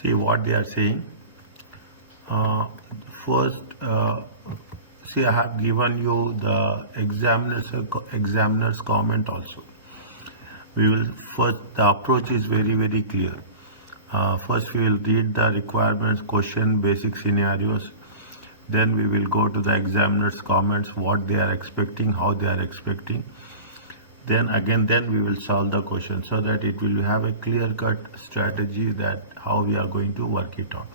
See what they are saying. First, see, I have given you the examiner's comment also. We will first, the approach is very clear. First we will read the requirements, question, basic scenarios. Then we will go to the examiner's comments, what they are expecting, how they are expecting. Then we will solve the question, so that it will have a clear-cut strategy that how we are going to work it out.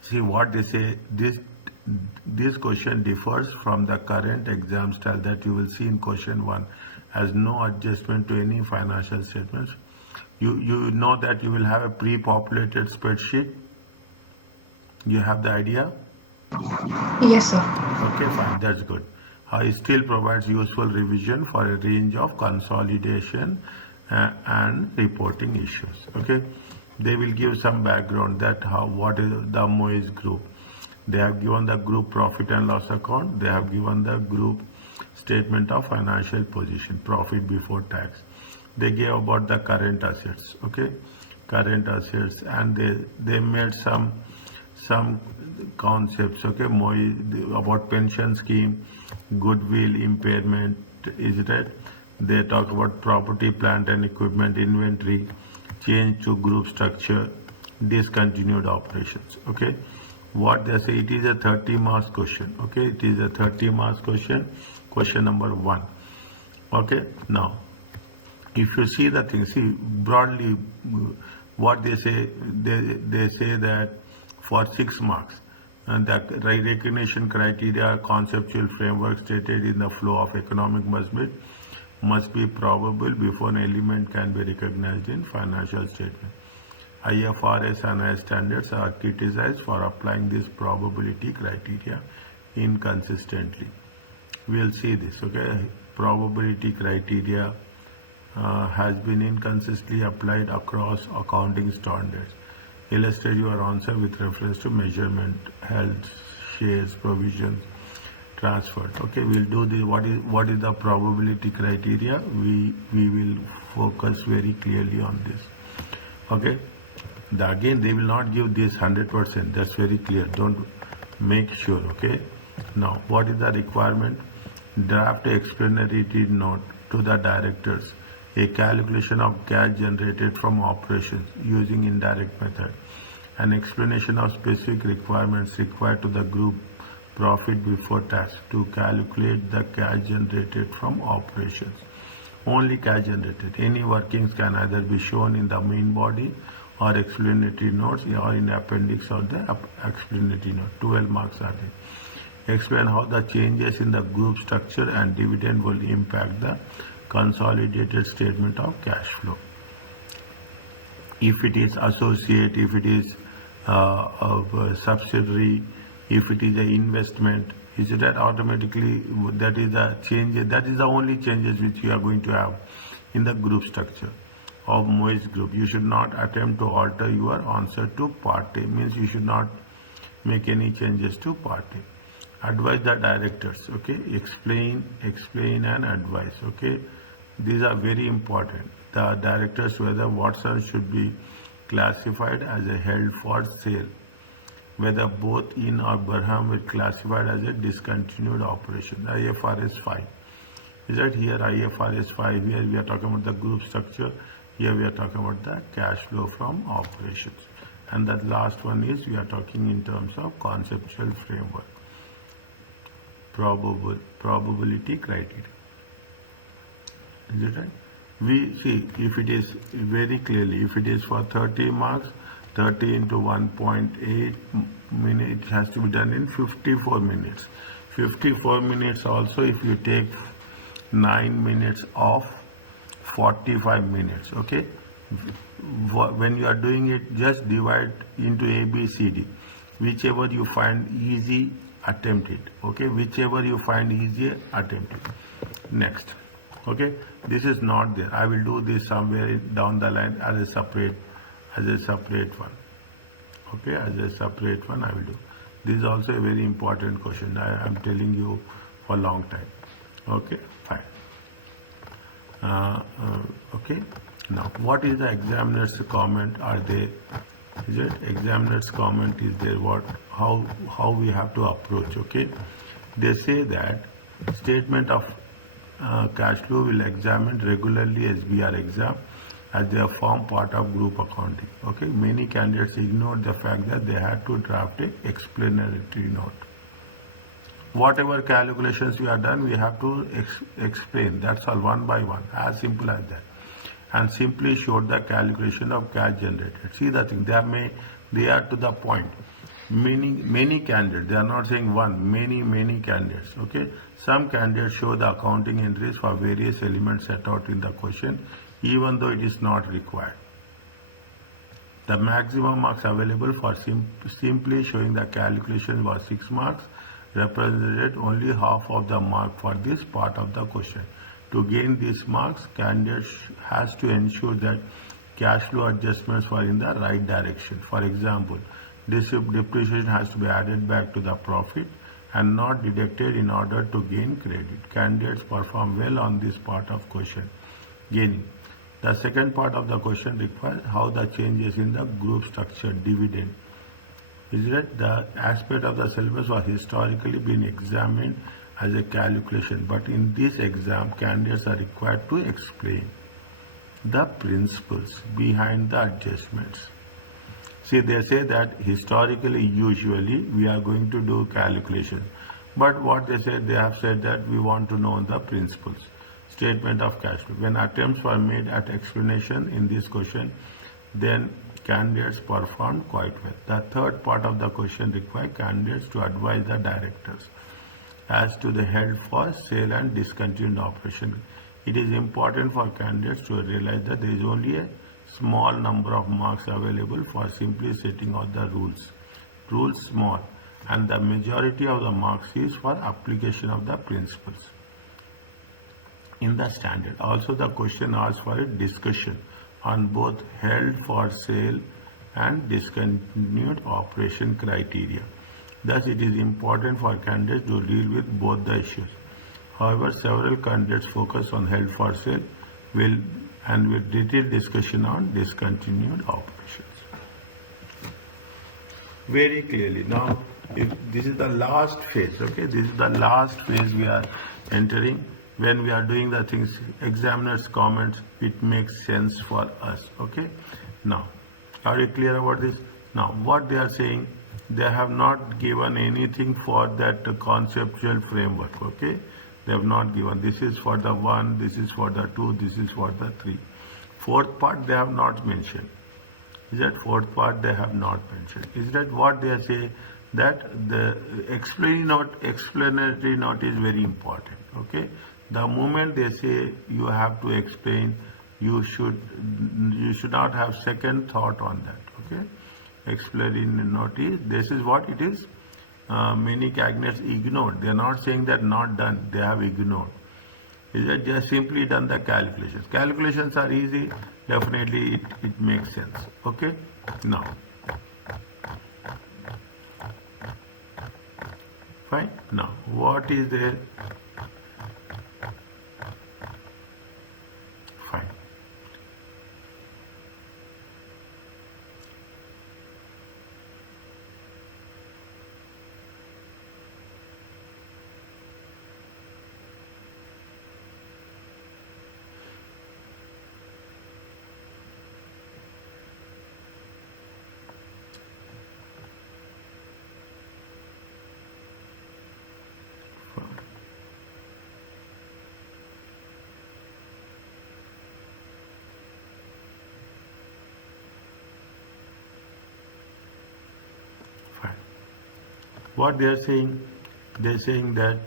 See what they say, this question differs from the current exam style that you will see in question 1, has no adjustment to any financial statements. You know that you will have a pre-populated spreadsheet. You have the idea? Yes, sir. Okay, fine, that's good. It still provides useful revision for a range of consolidation and reporting issues. Okay, they will give some background that what is the Moyes group. They have given the group profit and loss account. They have given the group statement of financial position, profit before tax. They gave about the current assets. Okay, current assets, and they made some concepts. Okay, about pension scheme, goodwill impairment, is that they talk about property, plant and equipment, inventory, change to group structure, discontinued operations. Okay, what they say, it is a 30 marks question. Okay, it is a 30 marks question, question number 1. Okay, now if you see the thing, see broadly what they say, they say that for 6 marks, and the recognition criteria, conceptual framework stated in the flow of economic must be probable before an element can be recognized in financial statement. IFRS and IS standards are criticized for applying this probability criteria inconsistently. We'll see this. Okay, probability criteria has been inconsistently applied across accounting standards. Illustrate your answer with reference to measurement, held, shares, provisions, transferred. Okay, we'll do the what is the probability criteria. We will focus very clearly on this. Okay, again they will not give this 100%. That's very clear. Don't make sure. Okay, now what is the requirement? Draft explanatory note to the directors. A calculation of cash generated from operations using indirect method. An explanation of specific requirements required to the group profit before tax to calculate the cash generated from operations. Only cash generated. Any workings can either be shown in the main body or explanatory notes or in appendix of the explanatory note. 12 marks are there. Explain how the changes in the group structure and dividend will impact the consolidated statement of cash flow. If it is associate, if it is a subsidiary, if it is an investment, is that automatically that is the change? That is the only changes which you are going to have in the group structure of Moyes group. You should not attempt to alter your answer to part A. Means you should not make any changes to part A. Advise the directors. Okay, explain and advise. Okay, these are very important. The directors, whether Watson should be classified as a held for sale, whether both in or Burham were classified as a discontinued operation. IFRS 5. Is that here IFRS 5? Here we are talking about the group structure. Here we are talking about the cash flow from operations. And the last one is we are talking in terms of conceptual framework. Probability criteria. Is it right? We see if it is very clearly, if it is for 30 marks, 30 into 1.8 minutes, it has to be done in 54 minutes. 54 minutes also, if you take 9 minutes off 45 minutes. Okay, when you are doing it, just divide into A, B, C, D. Whichever you find easy, attempt it. Okay, whichever you find easier, attempt it. Next. Okay, this is not there. I will do this somewhere down the line as a separate one. Okay, as a separate one I will do. This is also a very important question. I am telling you for a long time. Okay, fine. Okay, now what is the examiner's comment? Are they Is it? Examiner's comment is there. How we have to approach? Okay. They say that statement of cash flow will examine regularly SBR exam as they form part of group accounting. Okay. Many candidates ignored the fact that they had to draft a explanatory note. Whatever calculations we are done, we have to explain. That's all, one by one, as simple as that. And simply showed the calculation of cash generated. See the thing, they are to the point. Many candidates, they are not saying one, many candidates. Okay, some candidates show the accounting entries for various elements set out in the question, even though it is not required. The maximum marks available for simply showing the calculation was 6 marks, represented only half of the mark for this part of the question. To gain these marks, candidate has to ensure that cash flow adjustments were in the right direction. For example, this depreciation has to be added back to the profit and not deducted in order to gain credit. Candidates perform well on this part of question. Gaining. The second part of the question requires how the changes in the group structure, dividend. Is that the aspect of the syllabus was historically been examined as a calculation, but in this exam, candidates are required to explain the principles behind the adjustments. See, they say that historically, usually, we are going to do calculation, but what they said, they have said that we want to know the principles. Statement of cash flow. When attempts were made at explanation in this question, then candidates performed quite well. The third part of the question requires candidates to advise the directors as to the held for sale and discontinued operation. It is important for candidates to realize that there is only a small number of marks available for simply setting out the rules. Rules small, and the majority of the marks is for application of the principles in the standard. Also, the question asks for a discussion on both held for sale and discontinued operation criteria. Thus, it is important for candidates to deal with both the issues. However, several candidates focus on held for sale with detailed discussion on discontinued operations. Very clearly. Now, if this is the last phase, okay, this is the last phase we are entering. When we are doing the things, examiner's comments, it makes sense for us, okay. Now, are you clear about this? Now, what they are saying, they have not given anything for that conceptual framework, okay. They have not given, this is for the 1, this is for the 2, this is for the 3. Fourth part they have not mentioned. Is that fourth part they have not mentioned? Is that what they say? That the explanatory note is very important, okay. The moment they say you have to explain, you should not have second thought on that, okay. Explanatory note is, this is what it is. Many candidates ignored. They are not saying that not done, they have ignored. Is that just simply done the calculations. Calculations are easy, definitely it makes sense, okay. Now, fine. Now, what is there? Fine. What they are saying, they are saying that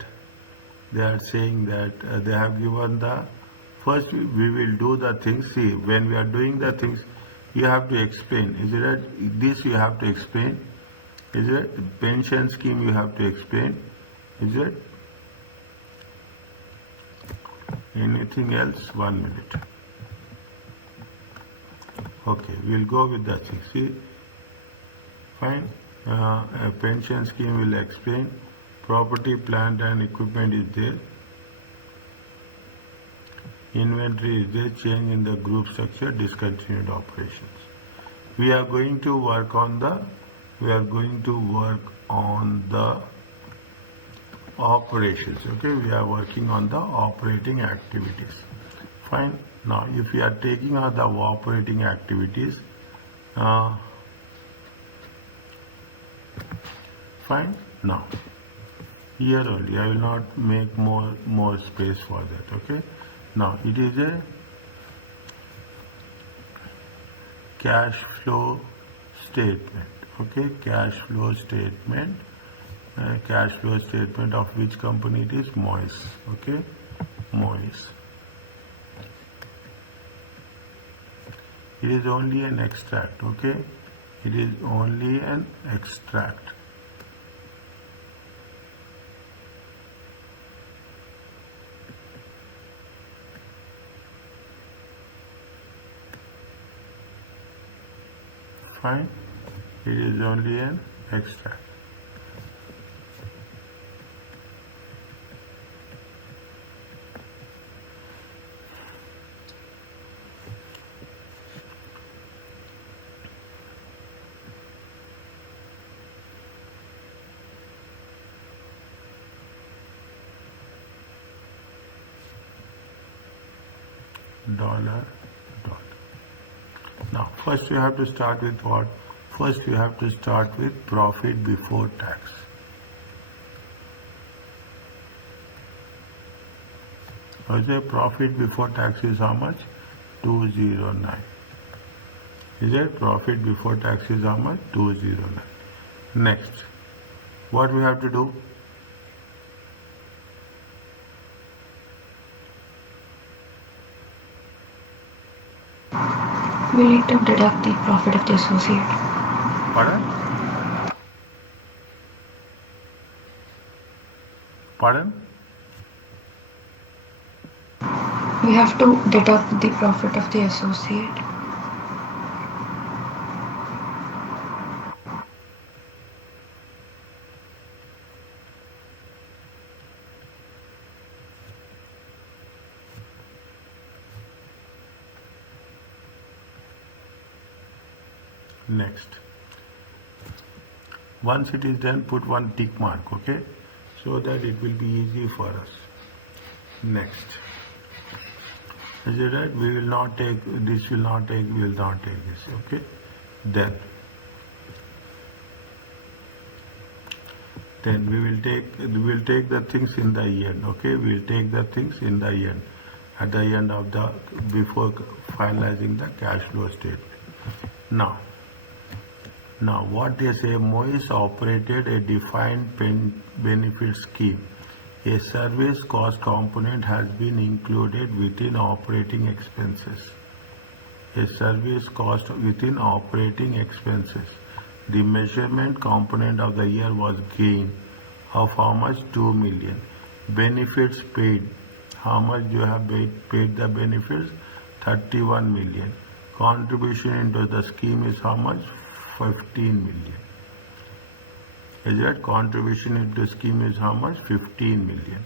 they have given the first we will do the things. See, when we are doing the things, you have to explain. Is it that this you have to explain? Is it pension scheme you have to explain? Is it anything else? 1 minute. Okay, we'll go with that thing. See, fine. A pension scheme will explain. Property, plant and equipment is there. Inventory is there. Change in the group structure, discontinued operations. we are going to work on the operations. Okay, we are working on the operating activities. Fine. Now if we are taking out the operating activities, fine. Now here only I will not make more space for that. Okay, now it is a cash flow statement. Okay, cash flow statement of which company it is? Moyes. Okay, Moyes. It is only an extract. Okay, it is only an extract. Fine, it is only an extract. Dollar. Now first you have to start with what? First you have to start with profit before tax. Okay, profit before tax is how much? 209. Is it? Profit before tax is how much? 209. Next, what we have to do? We need to deduct the profit of the associate. Pardon? Pardon? We have to deduct the profit of the associate. Next, once it is done, put one tick mark, okay, so that it will be easy for us. Next, is it right? We will not take this, we will not take this, okay. Then we will take the things in the end, okay. We will take the things in the end, at the end of the, before finalizing the cash flow statement. Now what they say, Moyes operated a defined benefit scheme. A service cost component has been included within operating expenses. A service cost within operating expenses. The measurement component of the year was gain of how much? 2 million. Benefits paid. How much do you have paid the benefits? 31 million. Contribution into the scheme is how much? 15 million. Is that contribution into scheme is how much? 15 million.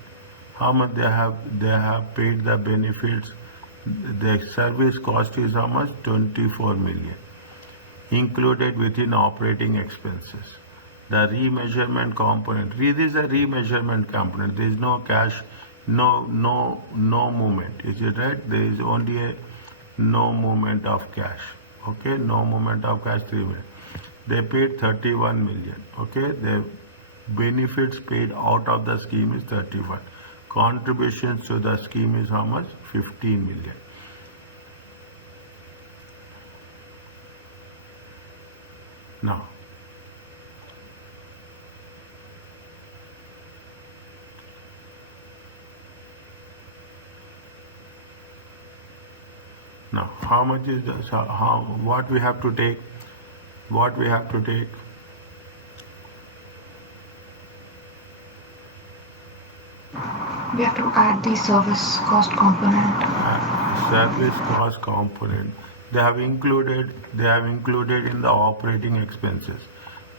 How much they have paid the benefits? The service cost is how much? 24 million. Included within operating expenses. The remeasurement component. This is a remeasurement component. There is no cash, no movement. Is it right? There is only a no movement of cash. Okay, no movement of cash, 3 million. They paid 31 million. Okay, the benefits paid out of the scheme is 31. Contributions to the scheme is how much? 15 million. Now, how much is the, what we have to take? What we have to take? We have to add the service cost component. Service cost component. They have included in the operating expenses.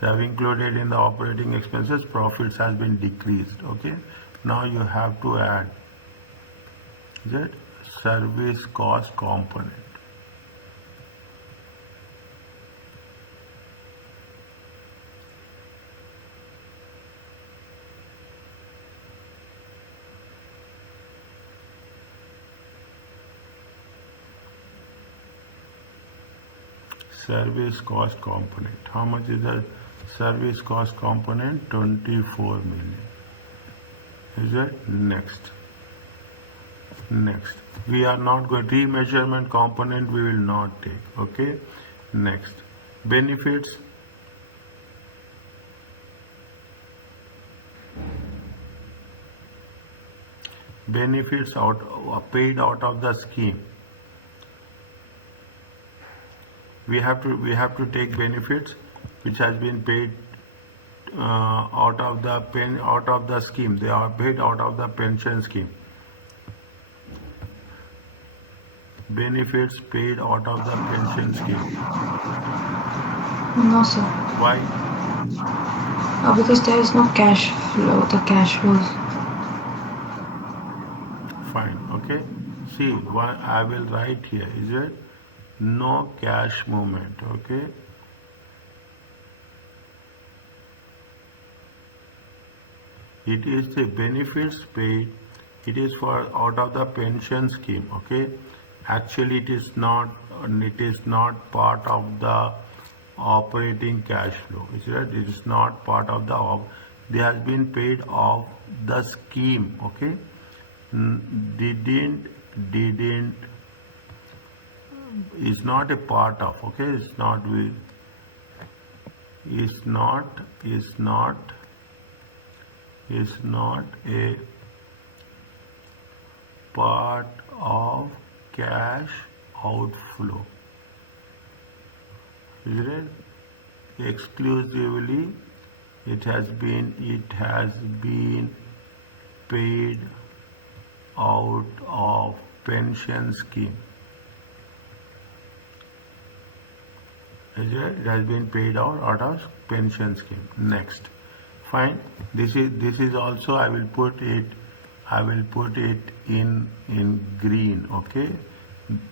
They have included in the operating expenses. Profits has been decreased. Okay. Now you have to add that service cost component. Service cost component. How much is the service cost component? 24 million. Is it? Next. Next. We are not going, remeasurement component we will not take. Okay. Next. Benefits. Benefits paid out of the scheme. We have to take benefits which has been paid out of the scheme. They are paid out of the pension scheme. Benefits paid out of the pension scheme. No, sir. Why? Because there is no cash flow. The cash flows. Fine. Okay. See, what I will write here is it no cash movement. Okay. It is the benefits paid. It is for out of the pension scheme. Okay. Actually, it is not. It is not part of the operating cash flow. Is it? It is not part of the. They has been paid off the scheme. Okay. Didn't is not a part of. Okay. It's not. Is not a part of cash outflow. Is it? Exclusively it has been paid out of pension scheme. Is it? It has been paid out of pension scheme. Next. Fine. This is also I will put it in green. Okay.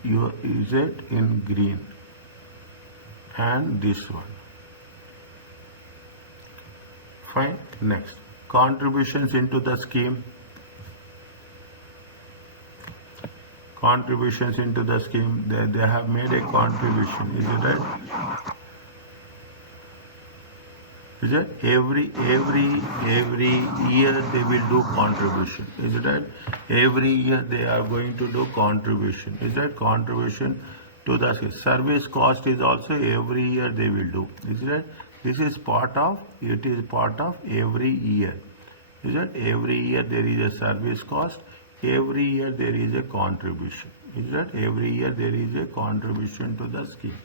You use it in green. And this one. Fine. Next. Contributions into the scheme. Contributions into the scheme. They have made a contribution. Is it right? Is it? Every year they will do contribution. Is it right? Every year they are going to do contribution. Is that contribution to the service cost is also every year they will do. Is it right? This is part of, it is part of every year. Is it? Every year there is a service cost. Every year there is a contribution. Is that? Every year there is a contribution to the scheme.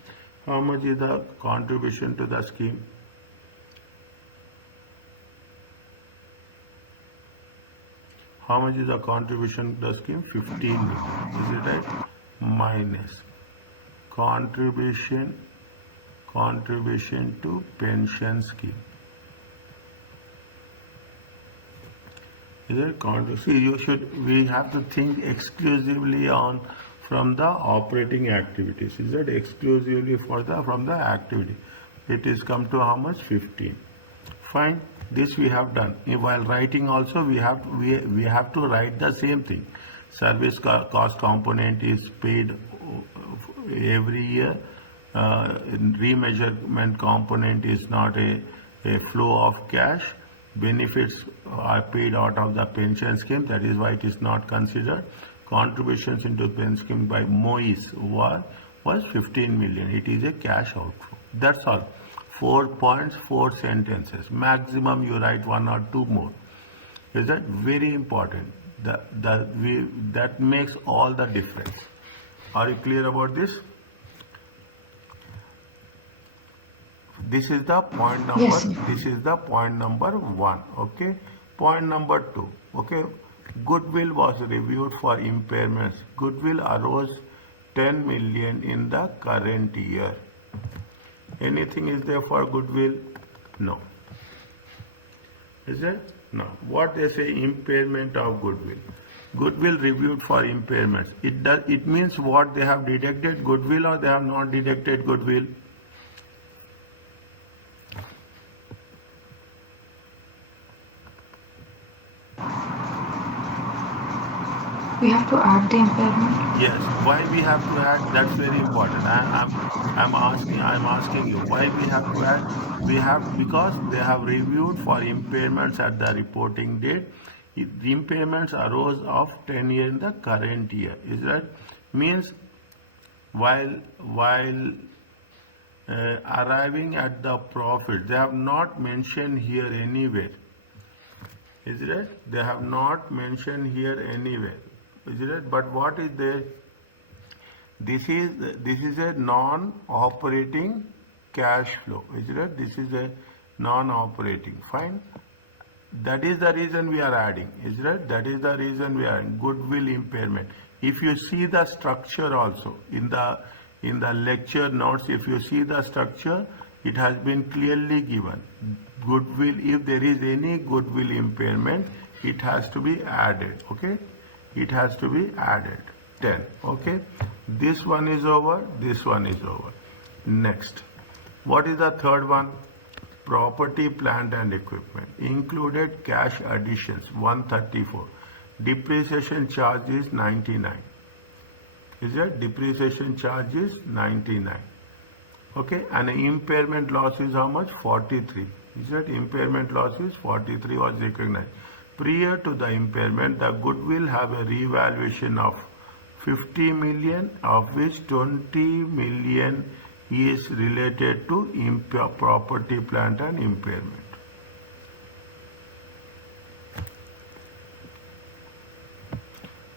How much is the contribution to the scheme? How much is the contribution to the scheme? 15 million. Is it right? Minus contribution to pension scheme. Is it? See, we have to think exclusively from the operating activities. Is that exclusively from the activity? It is come to how much? 15. Fine. This we have done. While writing also we have to write the same thing. Service cost component is paid every year. Remeasurement component is not a flow of cash. Benefits are paid out of the pension scheme. That is why it is not considered. Contributions into pension scheme by Moyes was 15 million. It is a cash outflow. That's all. 4 points, 4 sentences. Maximum you write 1 or 2 more. Is that very important? That makes all the difference. Are you clear about this? This is the point number. Yes, sir. This is the point number 1. Okay. Point number 2. Okay. Goodwill was reviewed for impairments. Goodwill arose 10 million in the current year. Anything is there for goodwill? No. Is it? No. What they say impairment of goodwill. Goodwill reviewed for impairments. It means what they have deducted goodwill or they have not deducted goodwill. We have to add the impairment. Yes, why we have to add? That's very important. I'm asking you why we have to add. We have because they have reviewed for impairments at the reporting date. The impairments arose of 10 year in the current year. Is that means while arriving at the profit, they have not mentioned here anywhere. Is it? They have not mentioned here anywhere. Is it? But what is there? This is a non-operating cash flow. Is it? This is a non-operating. Fine. That is the reason we are adding. Is it? That is the reason we are adding goodwill impairment. If you see the structure also in the lecture notes, if you see the structure, it has been clearly given. Goodwill, if there is any goodwill impairment, it has to be added. Okay, it has to be added. 10. Okay, this one is over, this one is over. Next, what is the third one? Property, plant and equipment. Included cash additions 134. Depreciation charge is 99. Is it? Depreciation charge is 99. Okay, and impairment loss is how much? 43. Is that impairment loss is 43 was recognized. Prior to the impairment, the goodwill have a revaluation of 50 million, of which 20 million is related to property, plant and impairment.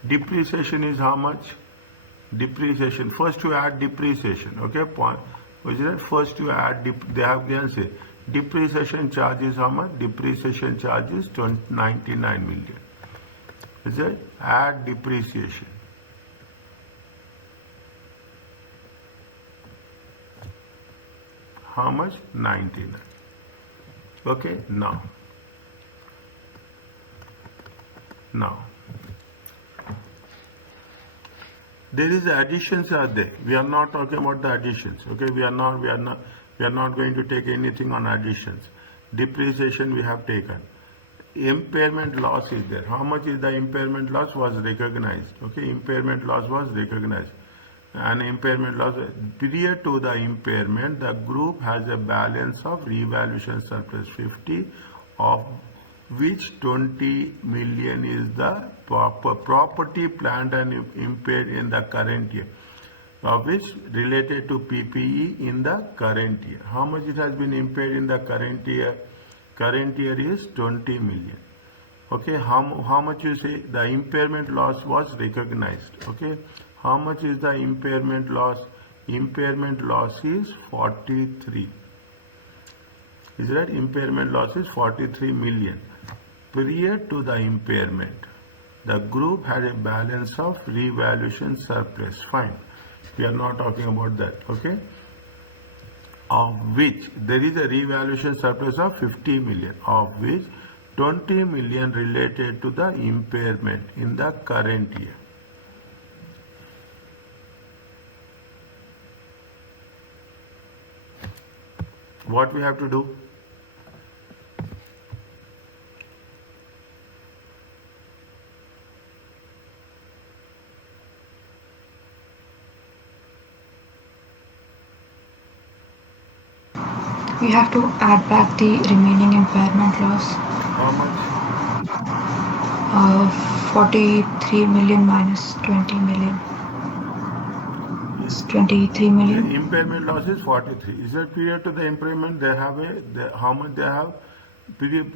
Depreciation is how much? Depreciation. First you add depreciation. Okay, point. Is it? First you add, they have given say, depreciation charge is how much? Depreciation charge is 99 million. Is it? Add depreciation. How much? 99. Okay, now there is additions are there. We are not talking about the additions. Okay, we are not going to take anything on additions. Depreciation we have taken. Impairment loss is there. How much is the impairment loss was recognized? Okay, impairment loss was recognized. And impairment loss, prior to the impairment, the group has a balance of revaluation surplus 50, of which 20 million is the property, plant and impaired in the current year, of which related to PPE in the current year. How much it has been impaired in the current year? Current year is 20 million. Okay, how much you say the impairment loss was recognized? Okay, how much is the impairment loss? Impairment loss is 43. Is that impairment loss is 43 million. Prior to the impairment, the group had a balance of revaluation surplus. Fine. We are not talking about that. Okay. Of which there is a revaluation surplus of 50 million, of which 20 million related to the impairment in the current year. What we have to do? We have to add back the remaining impairment loss. How much? 43 million minus 20 million. It's 23 million. The impairment loss is 43. Is that period to the impairment? They have how much they have? Period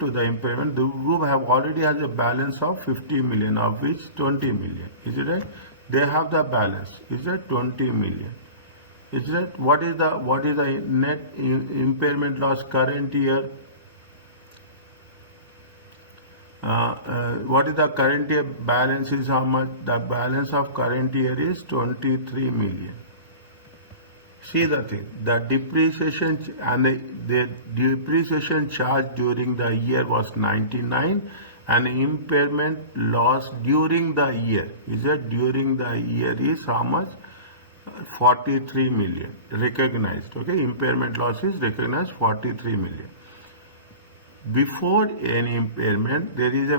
to the impairment, the group have already has a balance of 50 million, of which 20 million. Is it right? They have the balance. Is that 20 million? Is that what is the net impairment loss current year? What is the current year balance is how much? The balance of current year is 23 million. See the thing, the depreciation and the depreciation charge during the year was 99 and impairment loss during the year, is that during the year is how much? 43 million recognized. Okay, impairment loss is recognized 43 million. before any impairment, there is a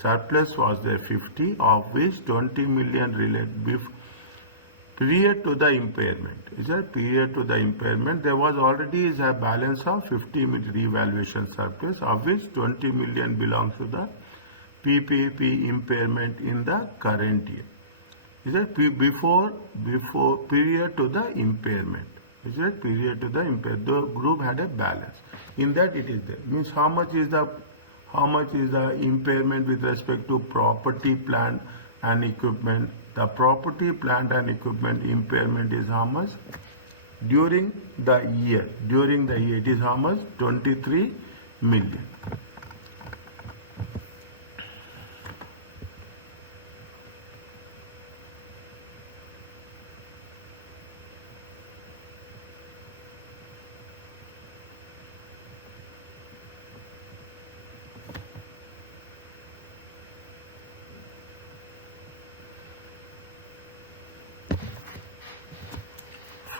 surplus was there 50, of which 20 million related prior to the impairment. Is there period to the impairment? There was already is a balance of 50 million revaluation surplus, of which 20 million belongs to the PPP impairment in the current year. Is it before period to the impairment? Is it period to the impairment? The group had a balance. In that it is there. Means how much is the impairment with respect to property, plant and equipment? The property, plant and equipment impairment is how much? During the year. During the year it is how much? 23 million.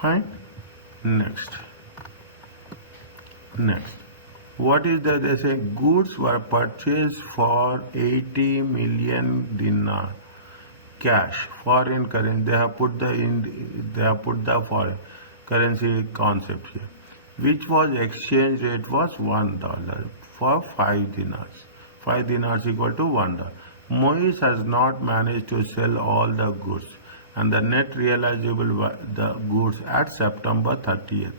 Fine. Next. What is that? They say goods were purchased for 80 million dinar cash, foreign currency. They have put the foreign currency concept here, which was exchange rate was $1 for 5 dinars. 5 dinars equal to $1. Moyes has not managed to sell all the goods, and the net realizable the goods at September 30th,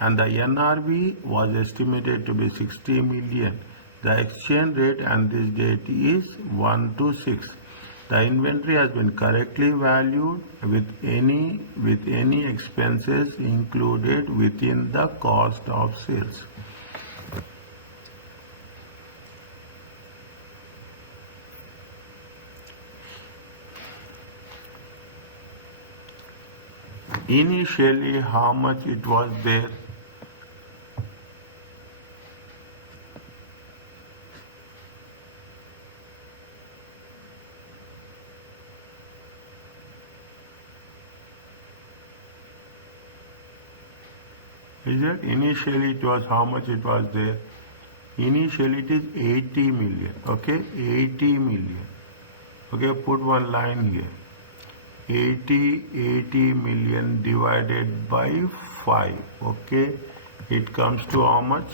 and the NRV was estimated to be 60 million. The exchange rate and this date is 1 to 6. The inventory has been correctly valued with any expenses included within the cost of sales. Initially, how much it was there? Is it? Initially, it was how much it was there? Initially, it is 80 million. Okay, 80 million. Okay, put one line here. 80 million divided by 5. Okay, it comes to how much?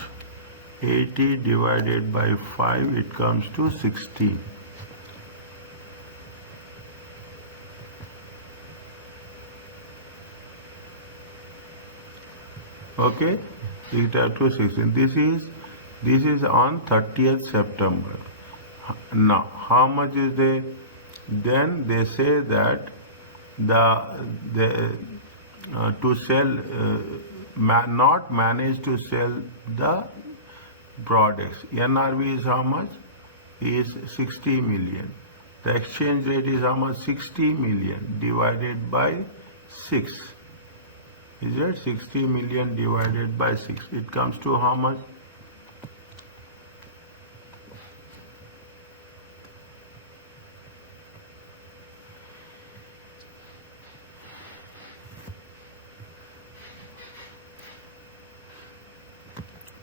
80 divided by 5, it comes to 16. Okay, it up to 16. This is on 30th September. Now, how much is there? Then they say that to sell not manage to sell the products. NRV is how much? Is 60 million. The exchange rate is how much? 60 million divided by 6. Is it 60 million divided by 6? It comes to how much?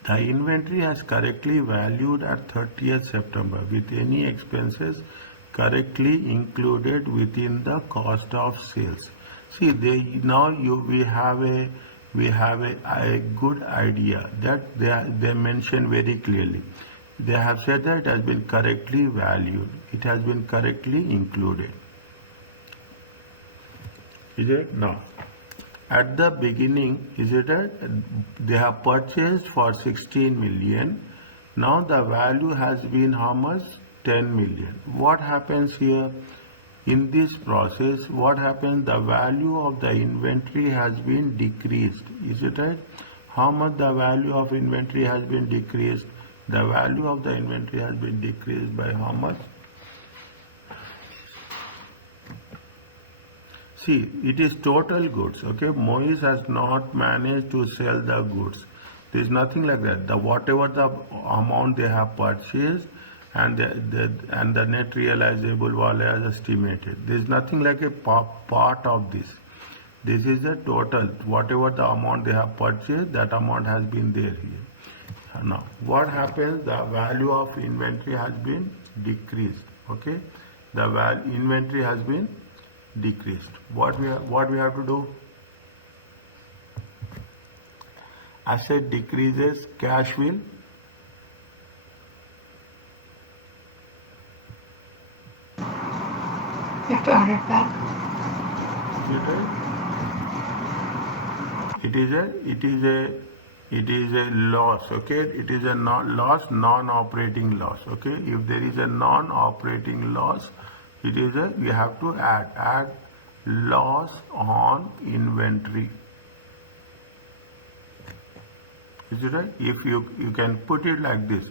The inventory has correctly valued at 30th September with any expenses correctly included within the cost of sales. See, we have a good idea that they mention very clearly. They have said that it has been correctly valued. It has been correctly included. Is it? Now, at the beginning, is it that they have purchased for 16 million. Now the value has been how much? 10 million. What happens here? In this process, what happens? The value of the inventory has been decreased. Is it right? How much the value of inventory has been decreased? The value of the inventory has been decreased by how much? See, it is total goods. Okay, Moyes has not managed to sell the goods. There is nothing like that. Whatever the amount they have purchased and the net realizable value as estimated. There is nothing like a part of this. This is the total. Whatever the amount they have purchased, that amount has been there here. Now, what happens? The value of inventory has been decreased. Okay, the inventory has been decreased. What we have to do? Asset decreases, cash will We have to add it back. It is a loss. Okay, it is a non-operating loss. Okay, if there is a non-operating loss, it is a, we have to add loss on inventory. Is it right? If you can put it like this: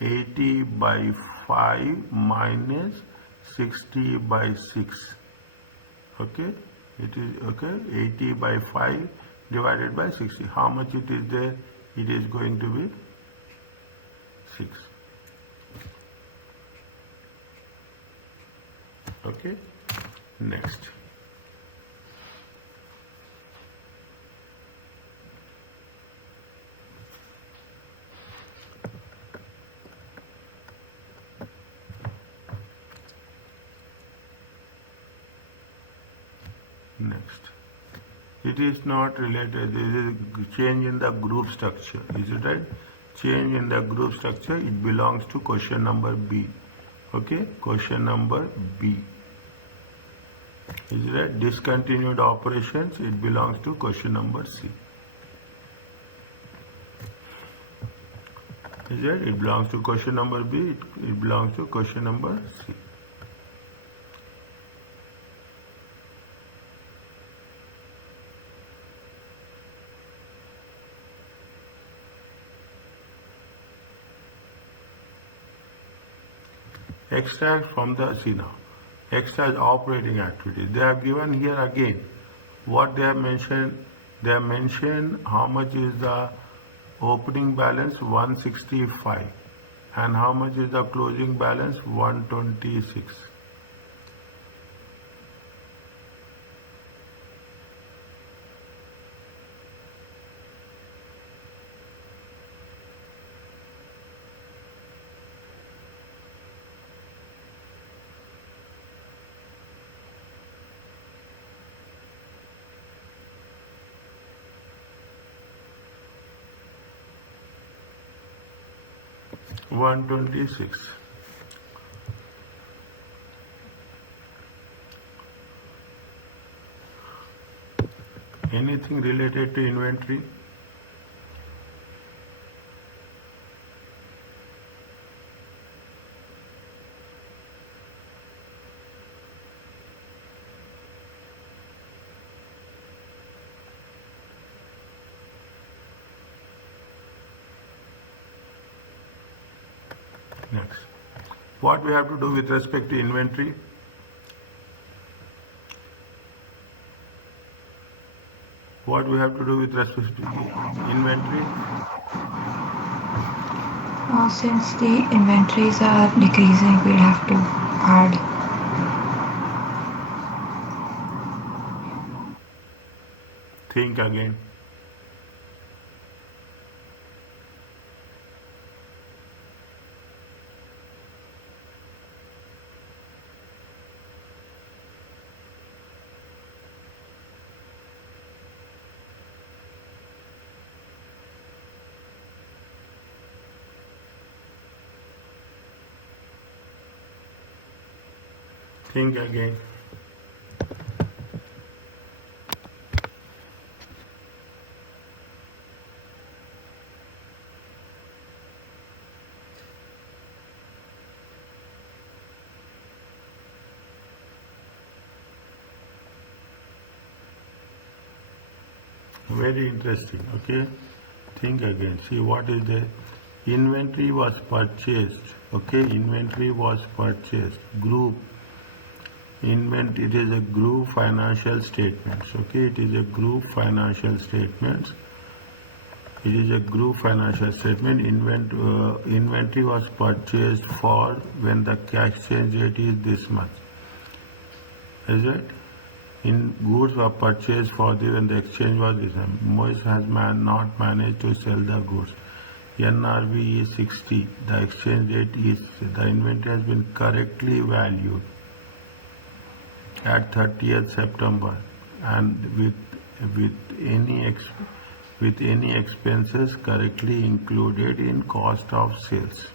80 by 5 minus 60 by 6. Okay, it is okay. 80 by 5 divided by 60. How much it is there? It is going to be 6. Okay, next. Next. It is not related. There is a change in the group structure. Is it right? Change in the group structure. It belongs to question number B. Okay, question number B. Is it right? Discontinued operations. It belongs to question number C. Is it? It belongs to question number B. It belongs to question number C. Extract from the now. Extract operating activities. They have given here again what they have mentioned. They have mentioned how much is the opening balance 165 and how much is the closing balance 126. Anything related to inventory? Next. What we have to do with respect to inventory? What we have to do with respect to inventory? Since the inventories are decreasing, we'll have to add. Think again. Think again. Very interesting. Okay, think again. See what is the inventory was purchased. Okay, inventory was purchased. Group. It is a group financial statements. Okay, it is a group financial statements. It is a group financial statement. Inventory was purchased for when the exchange rate is this much. Is it? Goods were purchased for when the exchange was this much. Moyes has not managed to sell the goods. NRV is 60, the exchange rate is, the inventory has been correctly valued at 30th September and with any expenses correctly included in cost of sales.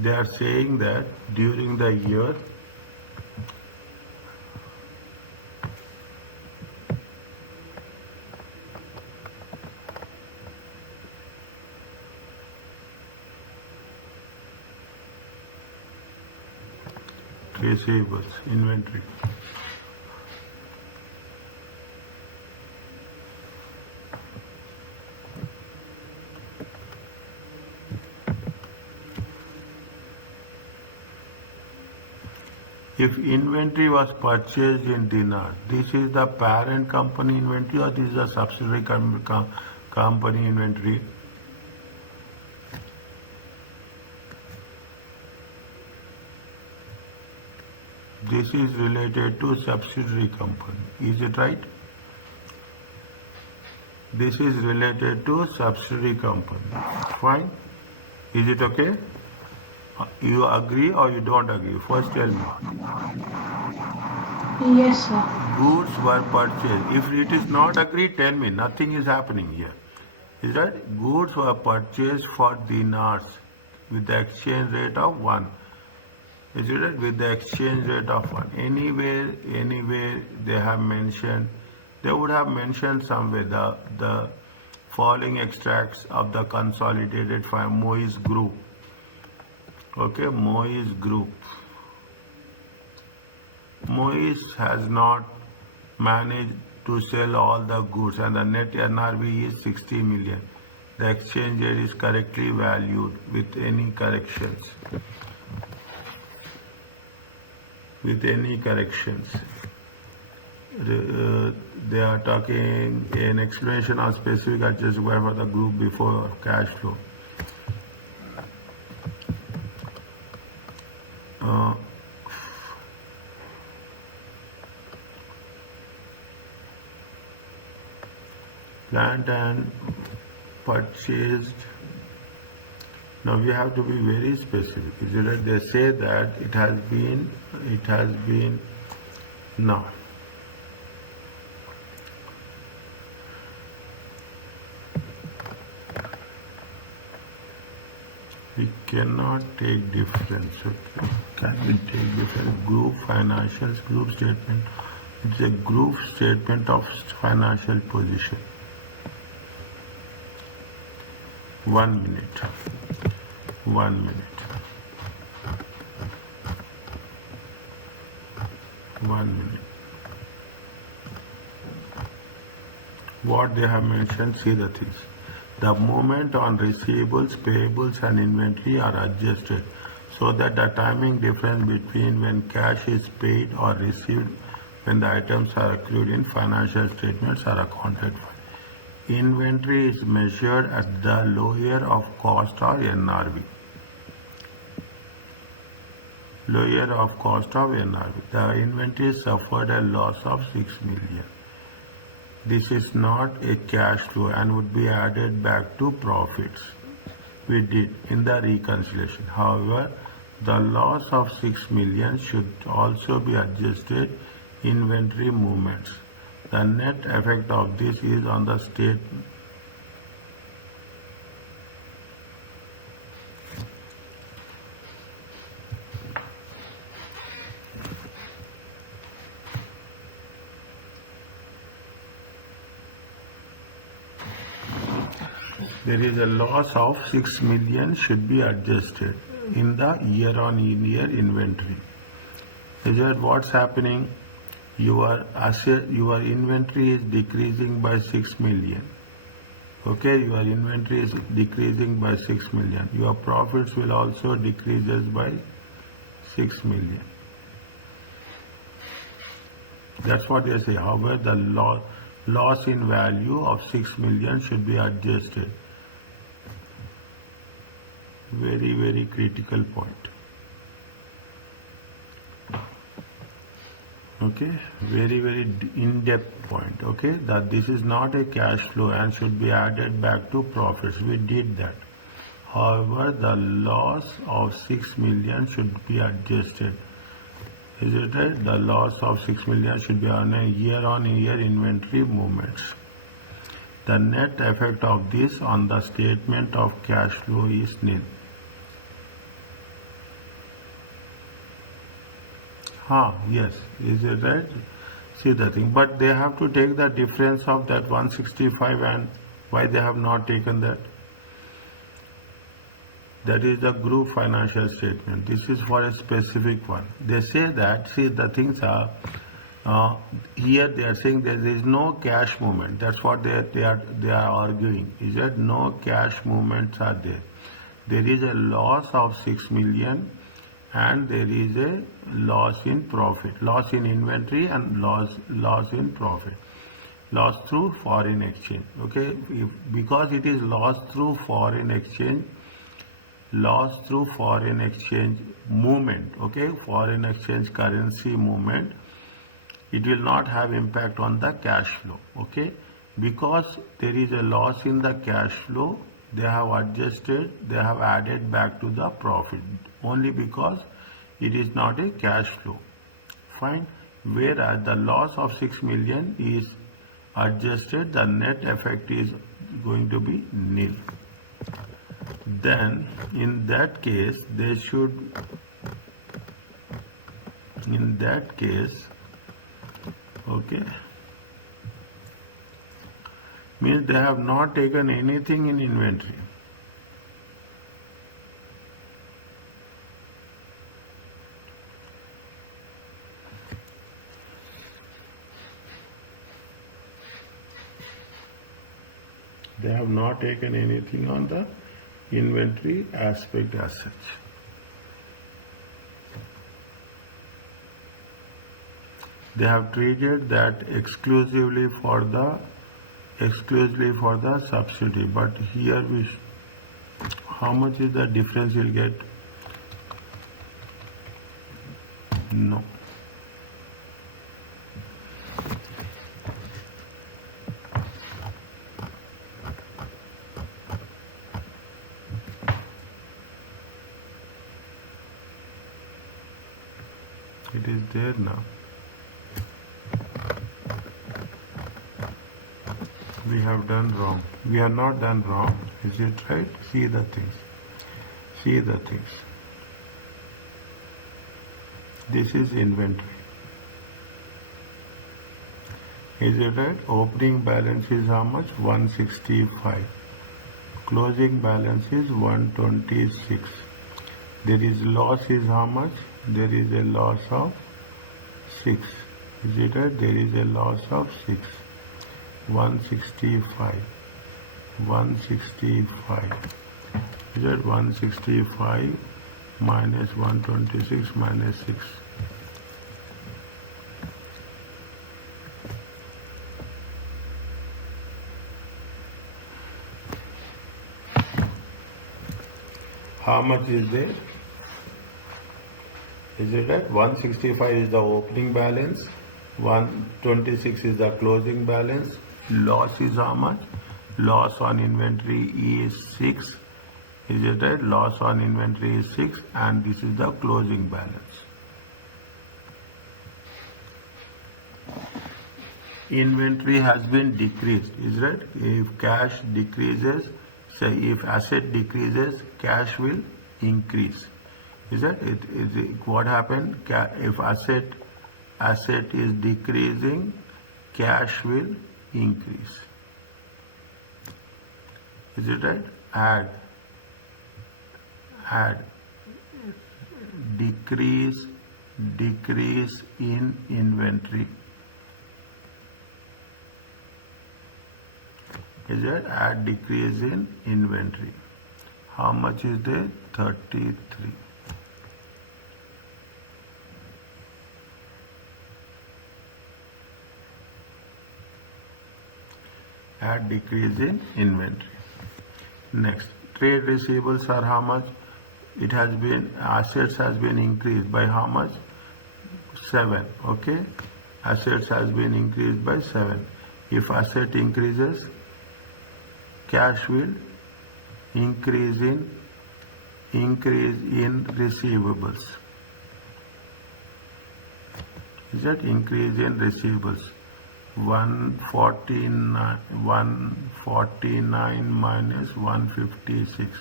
They are saying that during the year receivables, inventory. If inventory was purchased in dinar, this is the parent company inventory or this is the subsidiary company inventory? This is related to subsidiary company. Is it right? This is related to subsidiary company. Fine. Is it okay? You agree or you don't agree? First tell me. Yes, sir. Goods were purchased. If it is not agreed, tell me. Nothing is happening here. Is that goods were purchased for dinars with the exchange rate of 1. Is it right? With the exchange rate of 1. Anywhere they have mentioned, they would have mentioned somewhere the following extracts of the consolidated Moyes Group. Okay, Moyes Group. Moyes has not managed to sell all the goods and the net NRV is 60 million. The exchange rate is correctly valued with any corrections. They are talking an explanation of specific adjustment for the group before cash flow. Plant and purchased. Now we have to be very specific. Is it right? They say that it has been now. We cannot take difference. Okay? Can we take difference? Group financials, group statement. It's a group statement of financial position. 1 minute. 1 minute. 1 minute. What they have mentioned, see the things. The movement on receivables, payables and inventory are adjusted so that the timing difference between when cash is paid or received when the items are accrued in financial statements are accounted for. Inventory is measured at the lower of cost or NRV. Lower of cost of NRV. The inventory suffered a loss of 6 million. This is not a cash flow and would be added back to profits. We did in the reconciliation. However, the loss of 6 million should also be adjusted inventory movements. The net effect of this is on the state. There is a loss of 6 million should be adjusted in the year-on-year inventory. Is that what's happening? Your inventory is decreasing by 6 million. Okay, your inventory is decreasing by 6 million. Your profits will also decrease by 6 million. That's what they say. However, the loss in value of 6 million should be adjusted. Very, very critical point. Okay, very, very in-depth point. Okay, that this is not a cash flow and should be added back to profits. We did that. However, the loss of 6 million should be adjusted. Is it right? The loss of 6 million should be on a year-on-year inventory movements. The net effect of this on the statement of cash flow is nil. Yes, is it right? See the thing, but they have to take the difference of that 165, and why they have not taken that? That is the group financial statement. This is for a specific one. They say that, see the things are, here they are saying there is no cash movement. That's what they are arguing. Is that no cash movements are there. There is a loss of 6 million and there is a loss in profit, loss in inventory and loss in profit, loss through foreign exchange. Okay, because it is loss through foreign exchange movement, okay, foreign exchange currency movement, it will not have impact on the cash flow. Okay, because there is a loss in the cash flow, they have added back to the profit only because it is not a cash flow. Fine. Whereas the loss of 6 million is adjusted, the net effect is going to be nil. Then in that case okay, means they have not taken anything in inventory. They have not taken anything on the inventory aspect as such. They have treated that exclusively for the subsidy, but here how much is the difference you'll get? No. It is there now. We have done wrong. We have not done wrong. Is it right? See the things. This is inventory. Is it right? Opening balance is how much? 165. Closing balance is 126. There is loss is how much? There is a loss of 6. Is it right? There is a loss of 6. 165. Is that 165 minus 126 minus 6? How much is there? Is it right? 165 is the opening balance, 126 is the closing balance. Loss is how much? Loss on inventory is 6. Is it right? Loss on inventory is 6 and this is the closing balance. Inventory has been decreased. Is right? If cash decreases, say if asset decreases, cash will increase. Is that it? What happened? If asset is decreasing, cash will increase. Is it right? Add decrease in inventory. Is it? Add decrease in inventory. How much is there? 33. Add decrease in inventory. Next, Trade receivables are how much? It has been, assets has been increased by how much? 7. Okay, assets has been increased by 7. If asset increases, cash will increase in receivables. Is that increase in receivables? 149 minus 156.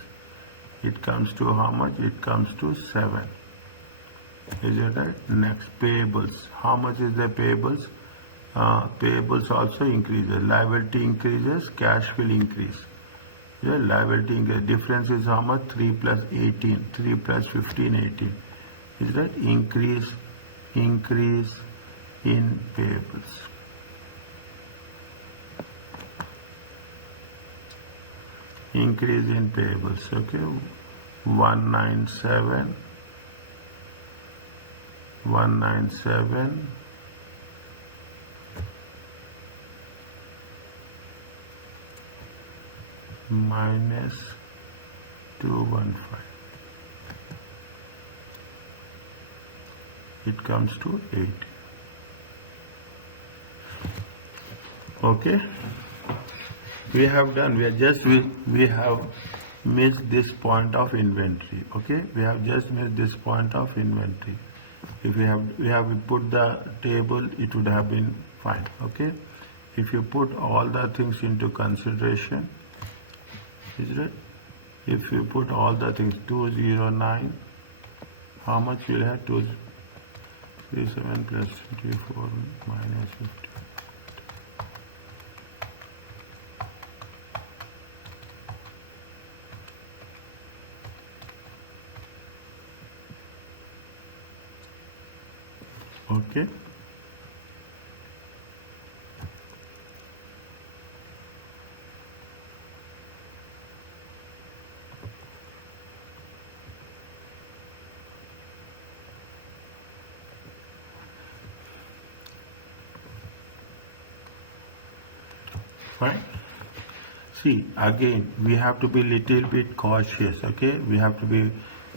It comes to how much? It comes to 7. Is it right? Next, payables. How much is the payables? Payables also increases. Liability increases, cash will increase. Yeah, liability increase. Difference is how much? 3 plus 18. 3 plus 15, 18. Is that increase in payables. Increase in payables. Okay, 197 minus 215. It comes to 8. Okay, we have done, we have missed this point of inventory. Okay, we have just missed this point of inventory. If we have put the table, it would have been fine. Okay, if you put all the things into consideration, is it? If you put all the things, 209, how much will have? 237 plus 24 minus 50. Okay. Fine. See, again, we have to be little bit cautious. Okay, we have to be.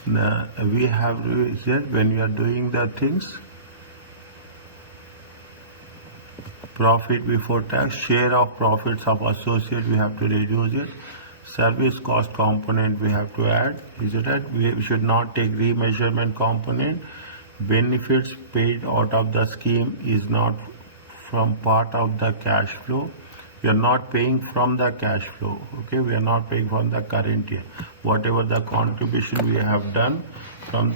When you are doing the things. Profit before tax, share of profits of associate, we have to reduce it. Service cost component we have to add. Is it that we should not take remeasurement component. Benefits paid out of the scheme is not from part of the cash flow. We are not paying from the cash flow. Okay, we are not paying from the current year. Whatever the contribution we have done from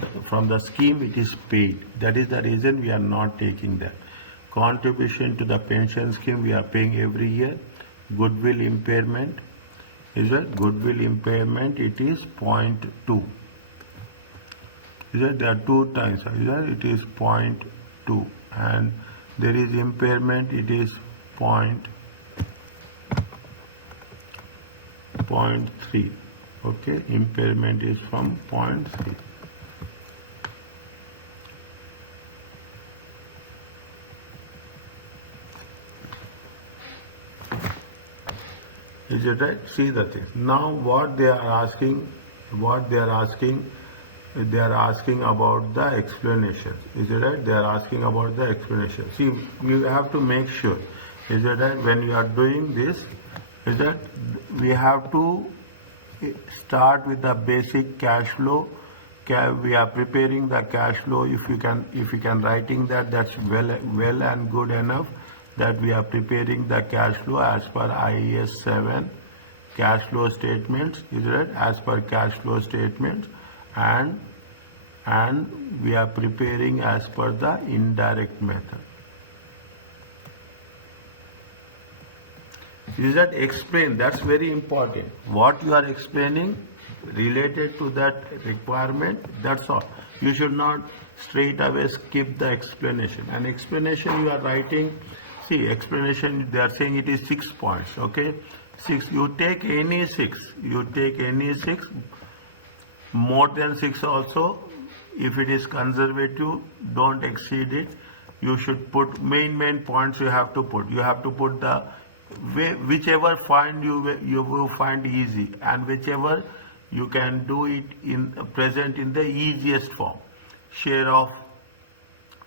the scheme, it is paid. That is the reason we are not taking that. Contribution to the pension scheme we are paying every year. Goodwill impairment is it? Goodwill impairment, it is 0.2. Is it? There are 2 times. Is it? It is 0.2, and there is impairment. It is 0.3. Okay, impairment is from 0.3. Is it right? See the thing. Now what they are asking about the explanation. Is it right? They are asking about the explanation. See, you have to make sure. Is it right? When you are doing this, is that we have to start with the basic cash flow. We are preparing the cash flow. If you can writing that, that's well and good enough. That we are preparing the cash flow as per IAS 7 cash flow statements, is it? As per cash flow statements, and we are preparing as per the indirect method. Is that explain? That's very important. What you are explaining related to that requirement, that's all. You should not straight away skip the explanation. An explanation you are writing. See, explanation, they are saying it is 6 points. Okay, 6. You take any 6. More than 6 also. If it is conservative, don't exceed it. You should put main points. You have to put. You have to put the whichever find you will find easy, and whichever you can do it in present in the easiest form. Share of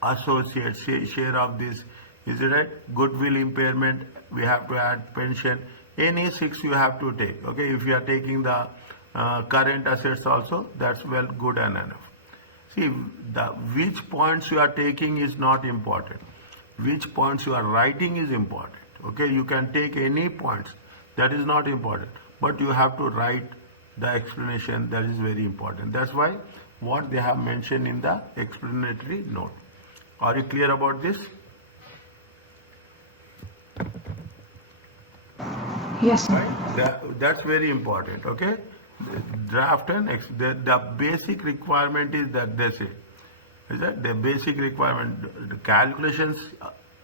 associates, share of this, is it right? Goodwill impairment, we have to add pension. Any 6 you have to take. Okay, if you are taking the current assets also, that's well good and enough. See, which points you are taking is not important. Which points you are writing is important. Okay, you can take any points, that is not important. But you have to write the explanation, that is very important. That's why what they have mentioned in the explanatory note. Are you clear about this? Yes, sir. Right? That's very important. Okay, draft and the basic requirement is that they say, is that the basic requirement. The calculations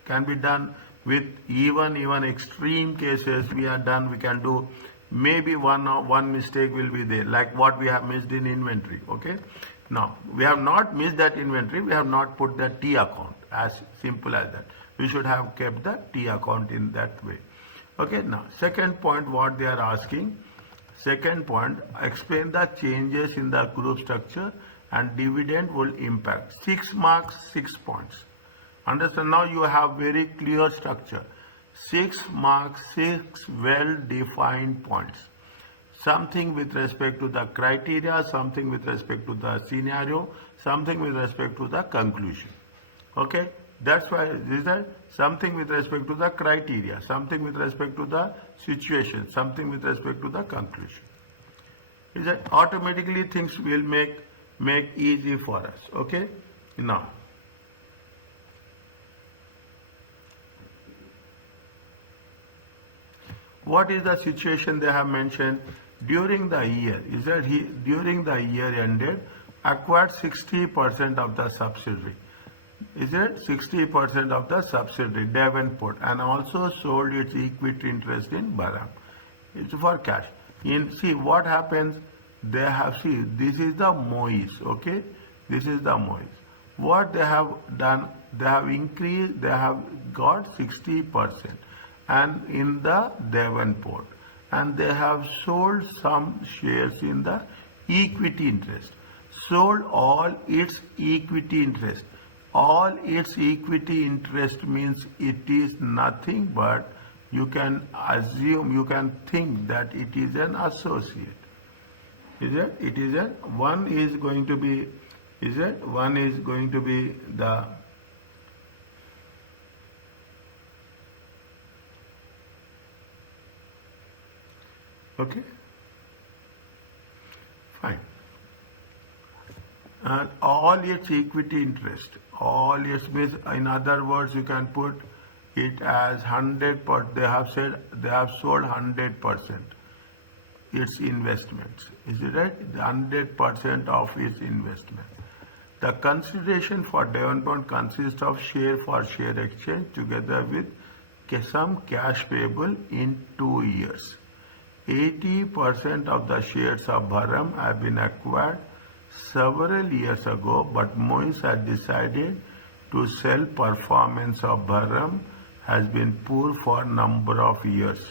can be done with even extreme cases. We are done. We can do. Maybe one mistake will be there, like what we have missed in inventory. Okay, now we have not missed that inventory. We have not put the T account. As simple as that. We should have kept the T account in that way. Okay, now second point, what they are asking. Second point, explain the changes in the group structure and dividend will impact. 6 marks, 6 points. Understand, now you have very clear structure. 6 marks, 6 well-defined points. Something with respect to the criteria, something with respect to the scenario, something with respect to the conclusion. Okay, that's why this is something with respect to the criteria, something with respect to the situation, something with respect to the conclusion. Is that automatically things will make easy for us. Okay, now what is the situation they have mentioned during the year? Is that during the year ended acquired 60% of the subsidiary. Is it 60% of the subsidiary Davenport and also sold its equity interest in Baram. It's for cash. See what happens. They have this is the Moyes. Okay, this is the Moyes. What they have done, they have increased. They have got 60% and in the Davenport, and they have sold some shares in the equity interest. Sold all its equity interest. All its equity interest means it is nothing but you can assume, you can think that it is an associate. Is it? It is a one is going to be. Is it? One is going to be the. Okay. Fine. And all its equity interest. All its means, in other words, you can put it as 100%. They have said they have sold 100% its investments. Is it right? The 100% of its investment. The consideration for Davenport consists of share for share exchange together with some cash payable in 2 years. 80% of the shares of Bharam have been acquired several years ago, but Moyes had decided to sell. Performance of Bharam has been poor for a number of years.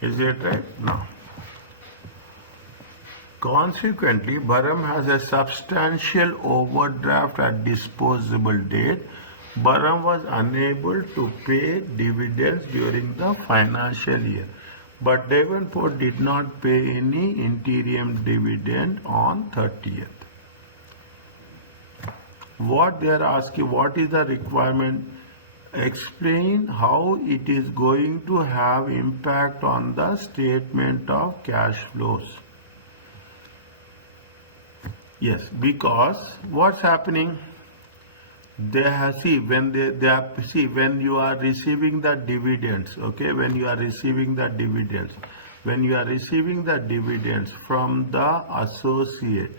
Is it right? No. Consequently, Bharam has a substantial overdraft at disposable date. Bharam was unable to pay dividends during the financial year, but Davenport did not pay any interim dividend on 30th. What they are asking, what is the requirement? Explain how it is going to have impact on the statement of cash flows. Yes, because what's happening? They have when they have when you are receiving the dividends. Okay, when you are receiving the dividends, from the associate,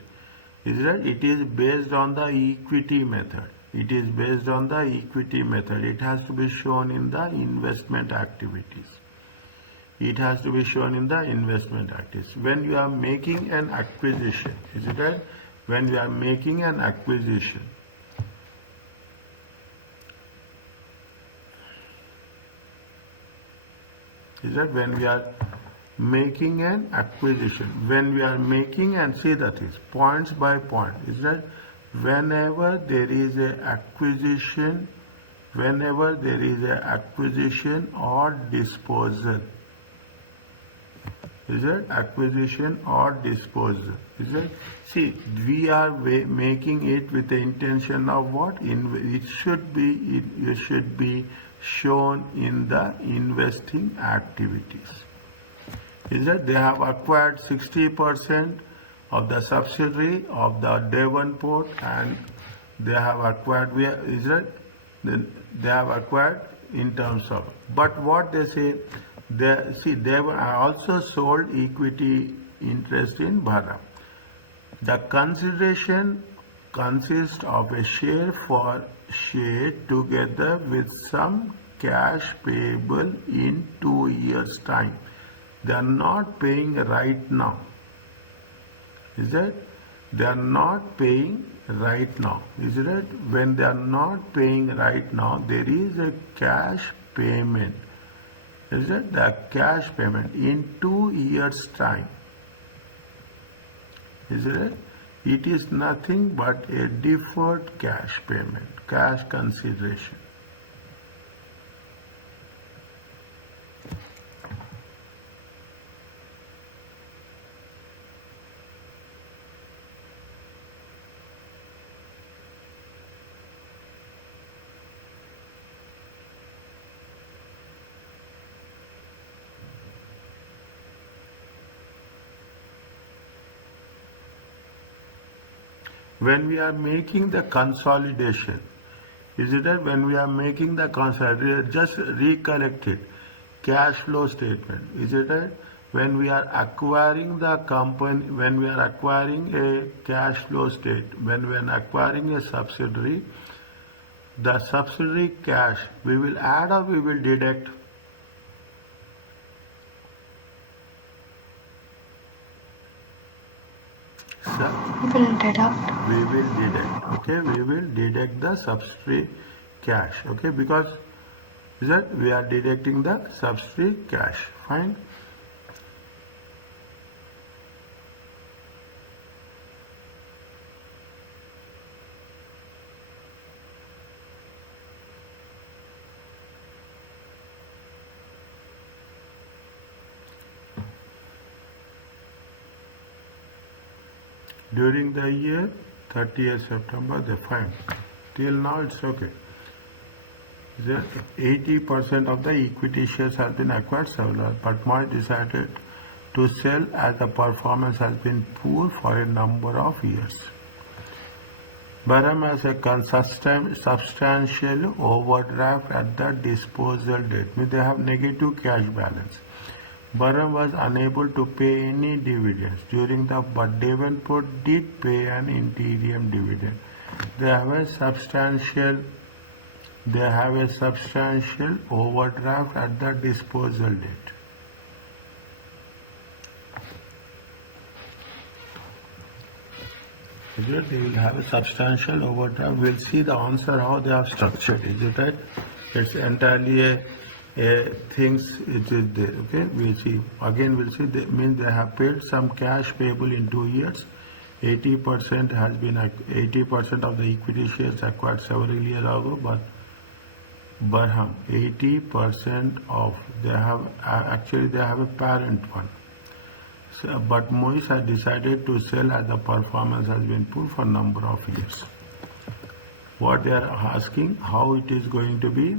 is that it is based on the equity method. It is based on the equity method. It has to be shown in the investment activities. It has to be shown in the investment activities. When you are making an acquisition, is it right? When you are making an acquisition, is that when we are making an acquisition, when we are making, and see that is points by point, is that whenever there is a acquisition, whenever there is a acquisition or disposal, is it acquisition or disposal, is it? See, we are making it with the intention of what? It should be shown in the investing activities. Is that they have acquired 60% of the subsidiary of the Devonport, and they have acquired, is that they have acquired in terms of, but what they say, they also sold equity interest in Bharam. The consideration consists of a share for share together with some cash payable in 2 years' time. They are not paying right now. Is that? They are not paying right now. Is it? When they are not paying right now, there is a cash payment. Is it? The cash payment in 2 years' time. Is it? It is nothing but a deferred cash payment, cash consideration. When we are making the consolidation, is it that when we are making the consolidation, just recollect it, cash flow statement, is it that when we are acquiring the company, when we are acquiring a cash flow state, when we are acquiring a subsidiary, the subsidiary cash, we will add or we will deduct? We will deduct. We will deduct, okay, we will deduct the subsidiary cash, okay, because is that we are deducting the subsidiary cash, fine. During the year 30th September, they find. Till now it's okay. 80% of the equity shares has been acquired several, but Moyes decided to sell as the performance has been poor for a number of years. Bharam has a substantial overdraft at the disposal date, means they have negative cash balance. Bharam was unable to pay any dividends during the, but Devonport did pay an interim dividend. They have a substantial overdraft at the disposal date. They will have a substantial overdraft. We'll see the answer how they have structured. Is it right? It's entirely things it is there. Okay, we'll see. Again, we'll see. That means they have paid some cash payable in 2 years. 80% has been 80% of the equity shares acquired several years ago, but Bharam 80% of they have actually they have a parent one. So, but Moyes has decided to sell as the performance has been poor for a number of years. What they are asking, how it is going to be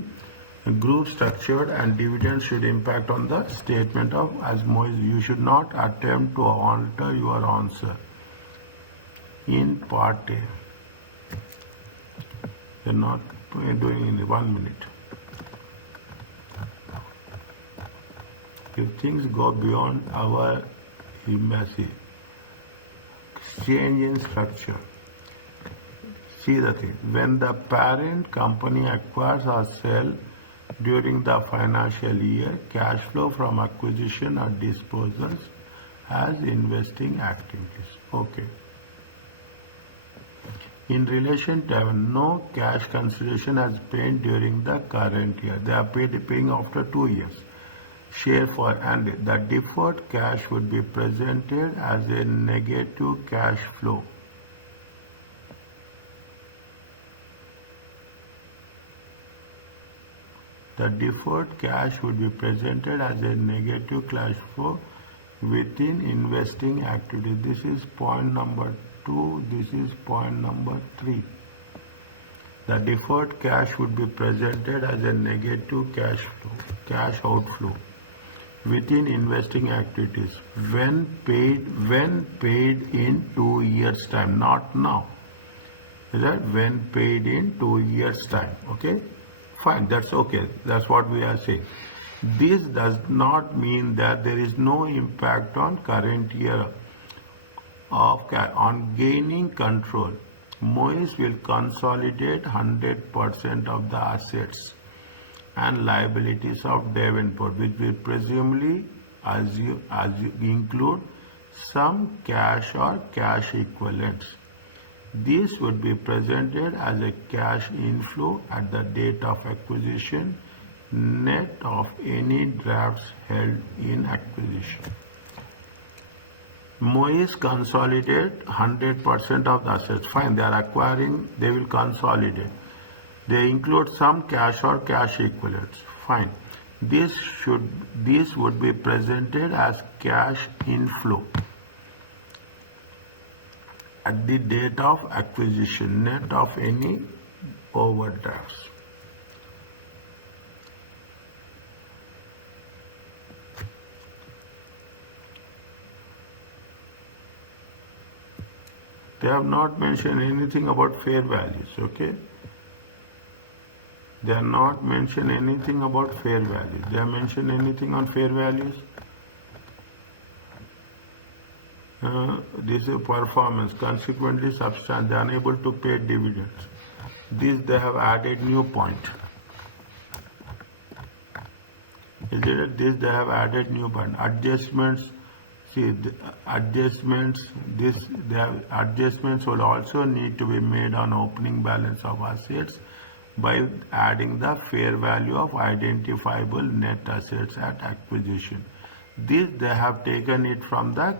group structured and dividends should impact on the statement of as Moyes. You should not attempt to alter your answer in part A. You're not doing in 1 minute. If things go beyond our embassy, change in structure. See the thing, when the parent company acquires or sells during the financial year, cash flow from acquisition or disposals as investing activities. Okay. In relation to no cash consideration has paid during the current year. They are paying after 2 years. Share for and the deferred cash would be presented as a negative cash flow. The deferred cash would be presented as a negative cash flow within investing activity. This is point number 2. This is point number 3. The deferred cash would be presented as a negative cash outflow within investing activities when paid in 2 years time, not now. Is that when paid in 2 years time? Okay, fine, that's okay. That's what we are saying. This does not mean that there is no impact on current year on gaining control. Moyes will consolidate 100% of the assets and liabilities of Davenport, which will presumably include some cash or cash equivalents. This would be presented as a cash inflow at the date of acquisition, net of any drafts held in acquisition. Moyes consolidate 100% of the assets. Fine, they are acquiring, they will consolidate. They include some cash or cash equivalents. Fine. This would be presented as cash inflow at the date of acquisition, net of any overdrafts. They have not mentioned anything about fair values, okay? They are not mentioned anything about fair values. They have mentioned anything on fair values? This is performance, consequently substantial, they are unable to pay dividends. This they have added new point. Is it this they have added new point? Adjustments, see the adjustments, adjustments will also need to be made on opening balance of assets by adding the fair value of identifiable net assets at acquisition. This they have taken it from the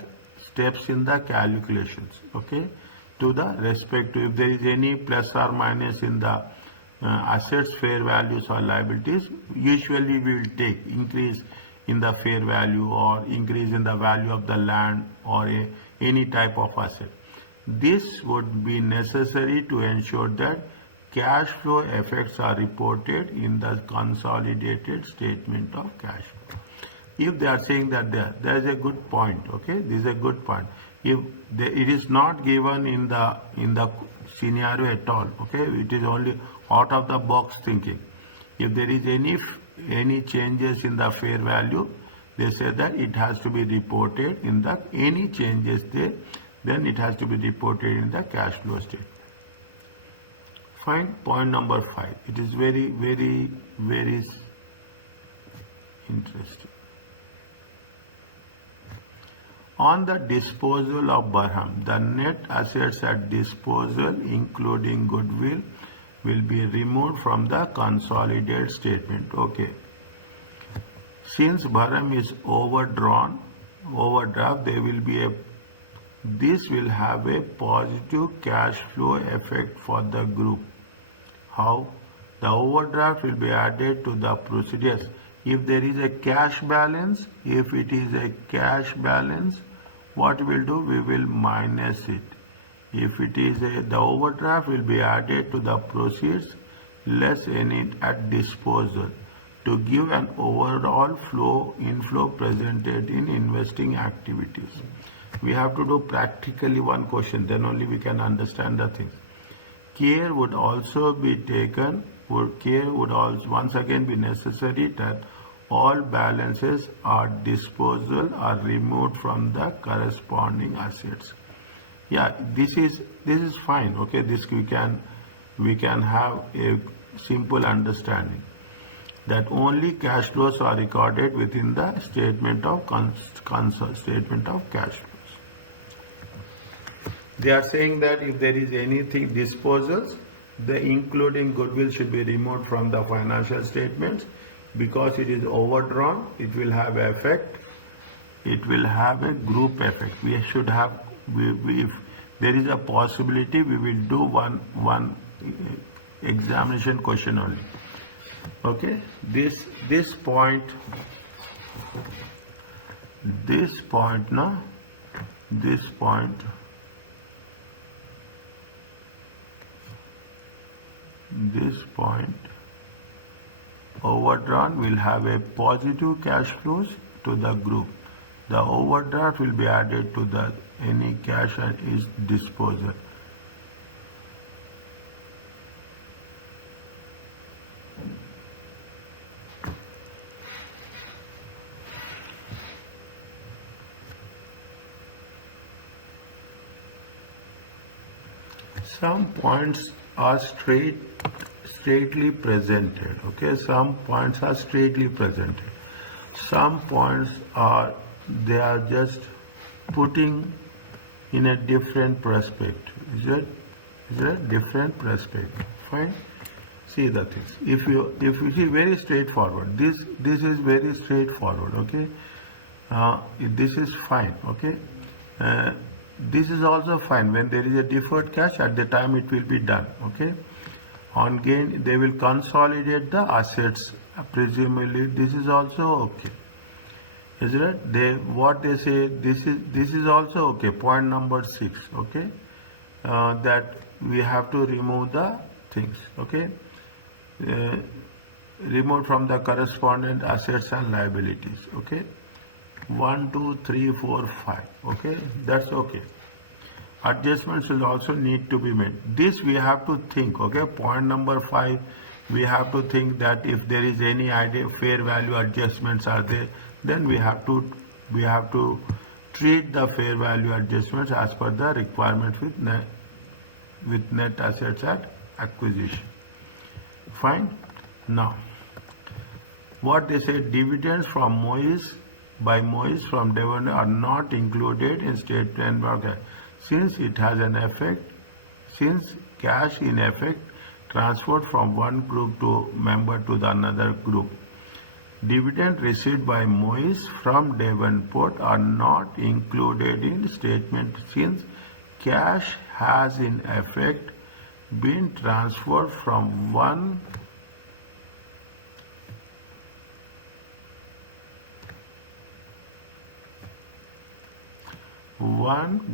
steps in the calculations, okay, to the respective, if there is any plus or minus in the assets, fair values or liabilities, usually we will take increase in the fair value or increase in the value of the land or any type of asset. This would be necessary to ensure that cash flow effects are reported in the consolidated statement of cash flow. If they are saying that there is a good point, okay, this is a good point. If it is not given in the scenario at all, okay, it is only out of the box thinking. If there is any changes in the fair value, they say that it has to be reported in the any changes there, then it has to be reported in the cash flow statement. Fine. Point number 5. It is very, very, very interesting. On the disposal of Barham, the net assets at disposal, including goodwill, will be removed from the consolidated statement. Okay. Since Barham is overdraft, this will have a positive cash flow effect for the group. How? The overdraft will be added to the procedures. If there is a cash balance, if it is a cash balance, what we will do? We will minus it. If it is the overdraft will be added to the proceeds less any at disposal to give an overall inflow presented in investing activities. We have to do practically one question, then only we can understand the things. Care would also be taken, care would also once again be necessary that all balances or disposal are removed from the corresponding assets. Yeah, this is fine. Okay, this we can have a simple understanding. that only cash flows are recorded within the statement of statement of cash flows. They are saying that if there is anything disposals, the including goodwill should be removed from the financial statements because it is overdrawn. It will have effect. It will have a group effect. We should have. If there is a possibility, we will do one examination question only. Okay. This point. This point. This point overdrawn will have a positive cash flows to the group. The overdraft will be added to the any cash and is disposal. Some points are straightly presented. Okay, some points are straightly presented. Some points are just putting in a different perspective. Is it a different perspective? Fine. See the things. If you see, very straightforward. This is very straightforward. Okay. This is fine. Okay. This is also fine. When there is a deferred cash, at the time it will be done. Okay. On gain, they will consolidate the assets. Presumably, this is also okay. Is it? What they say, this is also okay. Point number 6. Okay. That we have to remove the things. Okay. Remove from the correspondent assets and liabilities. Okay. 1, 2, 3, 4, 5. Okay, that's okay. Adjustments will also need to be made. This we have to think. Okay, point number 5, we have to think that if there is any idea fair value adjustments are there, then we have to treat the fair value adjustments as per the requirements with net assets at acquisition. Fine. Now, what they say, dividends from Moyes from Devon are not included in statement of cash. Since it has an effect, since cash in effect transferred from one group to member to the another group. Dividend received by Moyes from Devonport are not included in statement since cash has in effect been transferred from one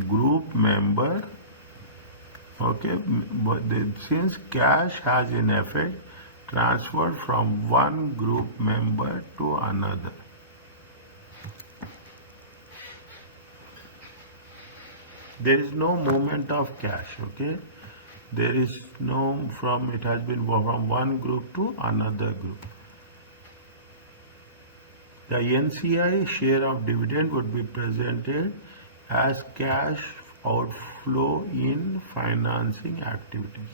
group member. Okay, but since cash has in effect transferred from one group member to another. There is no movement of cash. Okay, there is no it has been from one group to another group. The NCI share of dividend would be presented as cash outflow in financing activities.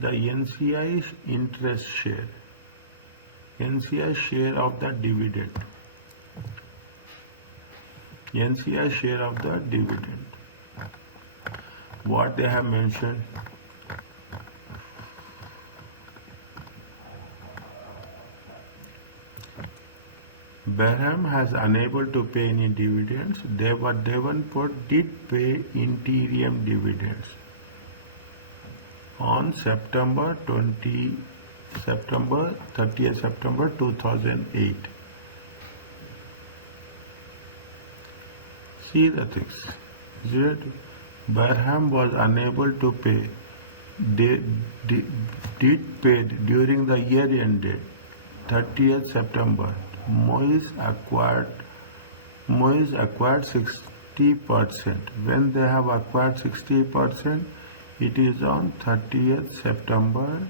The NCI interest share, NCI share of the dividend, NCI share of the dividend. What they have mentioned, Barham has unable to pay any dividends. Devonport did pay interim dividends on September 30th, September 2008. See the things. Barham was unable to pay. Did pay during the year ended 30th September. Moyes acquired 60%. When they have acquired 60%, it is on 30th September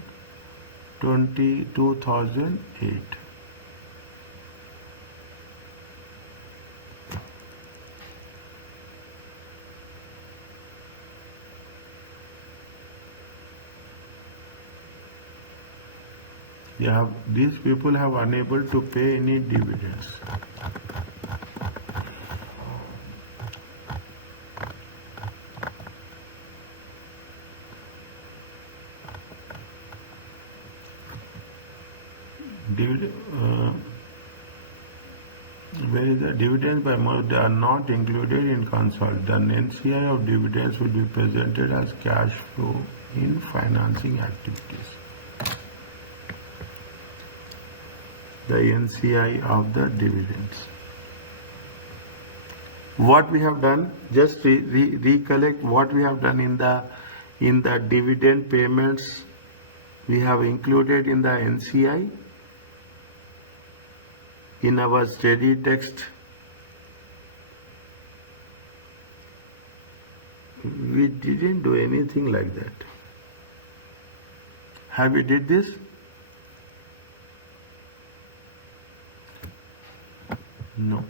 2008. These people have unable to pay any dividends. Where is the dividends by Moyes? They are not included in consolidated. The NCI of dividends will be presented as cash flow in financing activities. The NCI of the dividends. What we have done, just recollect what we have done in the dividend payments. We have included in the NCI. In our study text, we didn't do anything like that. Have we did this? No.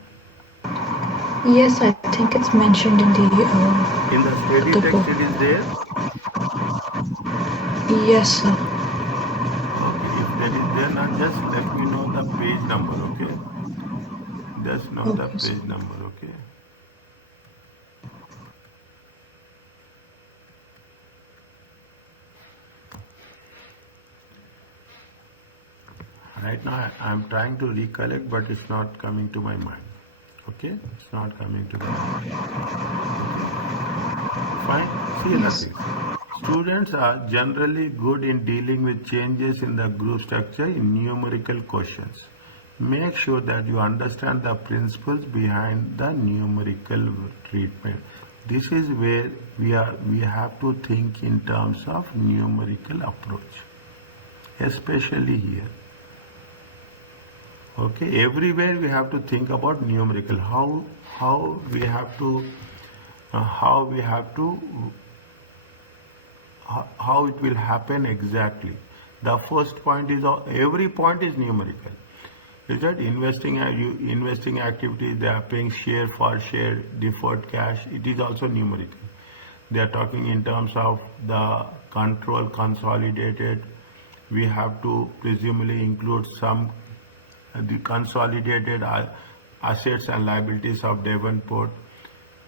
Yes, I think it's mentioned in the In the study text book. it is there? Yes, sir. Okay, if that is there, now just let me know the page number, okay? Just know the Okay, sir. page number, okay? Right now I am trying to recollect, but it's not coming to my mind. Okay? It's not coming to the mind. Fine. See the Yes. things. Students are generally good in dealing with changes in the group structure in numerical questions. Make sure that you understand the principles behind the numerical treatment. This is where we have to think in terms of numerical approach, especially here. Okay, everywhere we have to think about numerical. How we have to how it will happen exactly. The first point is every point is numerical. Is that investing activities? They are paying share for share, deferred cash. It is also numerical. They are talking in terms of the control consolidated. We have to presumably include some the consolidated assets and liabilities of Devonport.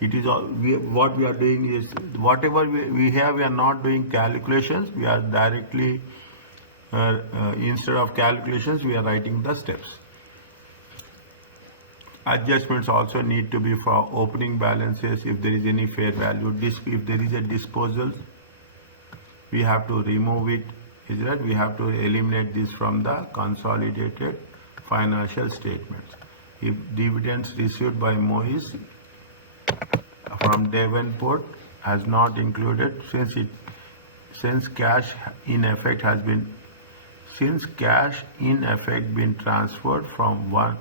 It is all what we are doing is whatever we have. We are not doing calculations. We are directly instead of calculations, we are writing the steps. Adjustments also need to be for opening balances. If there is any fair value, if there is a disposal, we have to remove it. Is that we have to eliminate this from the consolidated financial statements. If dividends received by Moyes from Devonport has not included, since cash in effect been transferred from one.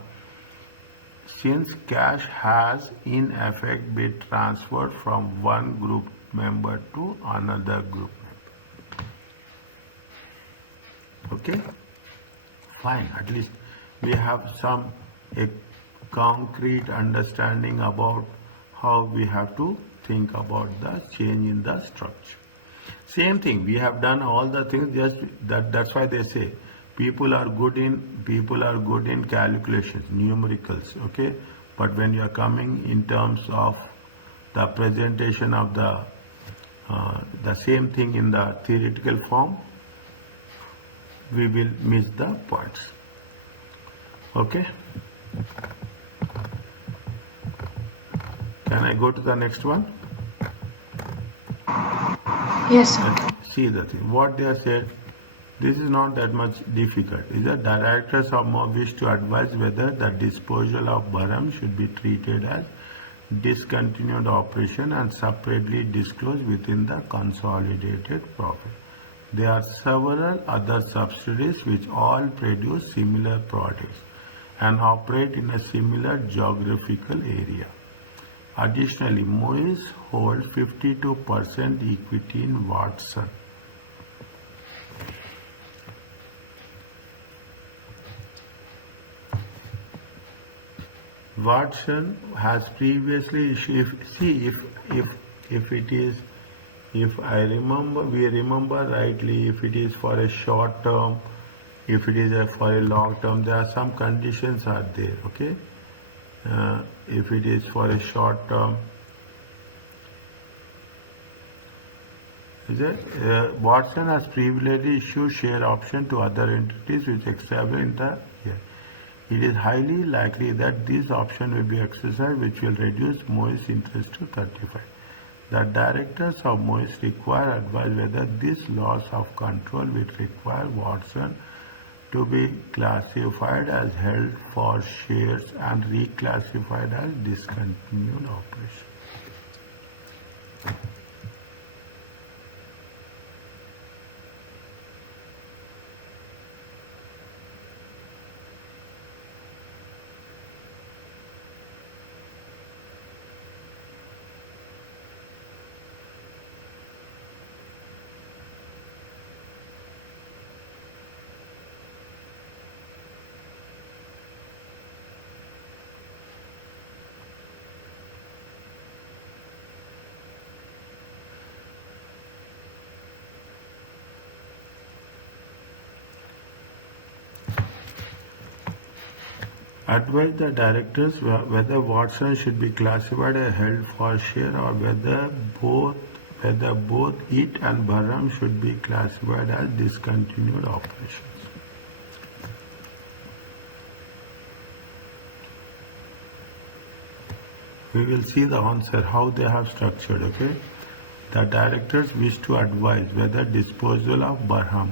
Since cash has in effect been transferred from one group member to another group member. Okay? Fine. At least we have a concrete understanding about how we have to think about the change in the structure. Same thing, we have done all the things, just that's why they say people are good in calculations, numericals, okay? But when you are coming in terms of the presentation of the same thing in the theoretical form, we will miss the points. Okay? Can I go to the next one? Yes, sir. See the thing. What they have said, this is not that much difficult. Is that directors of Moyes wish to advise whether the disposal of Burham should be treated as discontinued operation and separately disclosed within the consolidated profit. There are several other subsidiaries which all produce similar products and operate in a similar geographical area. Additionally, Moyes holds 52% equity in Watson. Watson has previously issued, if I remember, we remember rightly, if it is for a short term, If it is for a long term, there are some conditions are there, okay. If it is for a short term, is it, Watson has previously issued share option to other entities which expire in the year. It is highly likely that this option will be exercised, which will reduce Moyes' interest to 35. The directors of Moyes require advice whether this loss of control will require Watson to be classified as held for shares and reclassified as discontinued operation. Advise the directors whether Watson should be classified as held for share or whether both it and Bharam should be classified as discontinued operations. We will see the answer, how they have structured, okay. The directors wish to advise whether disposal of Bharam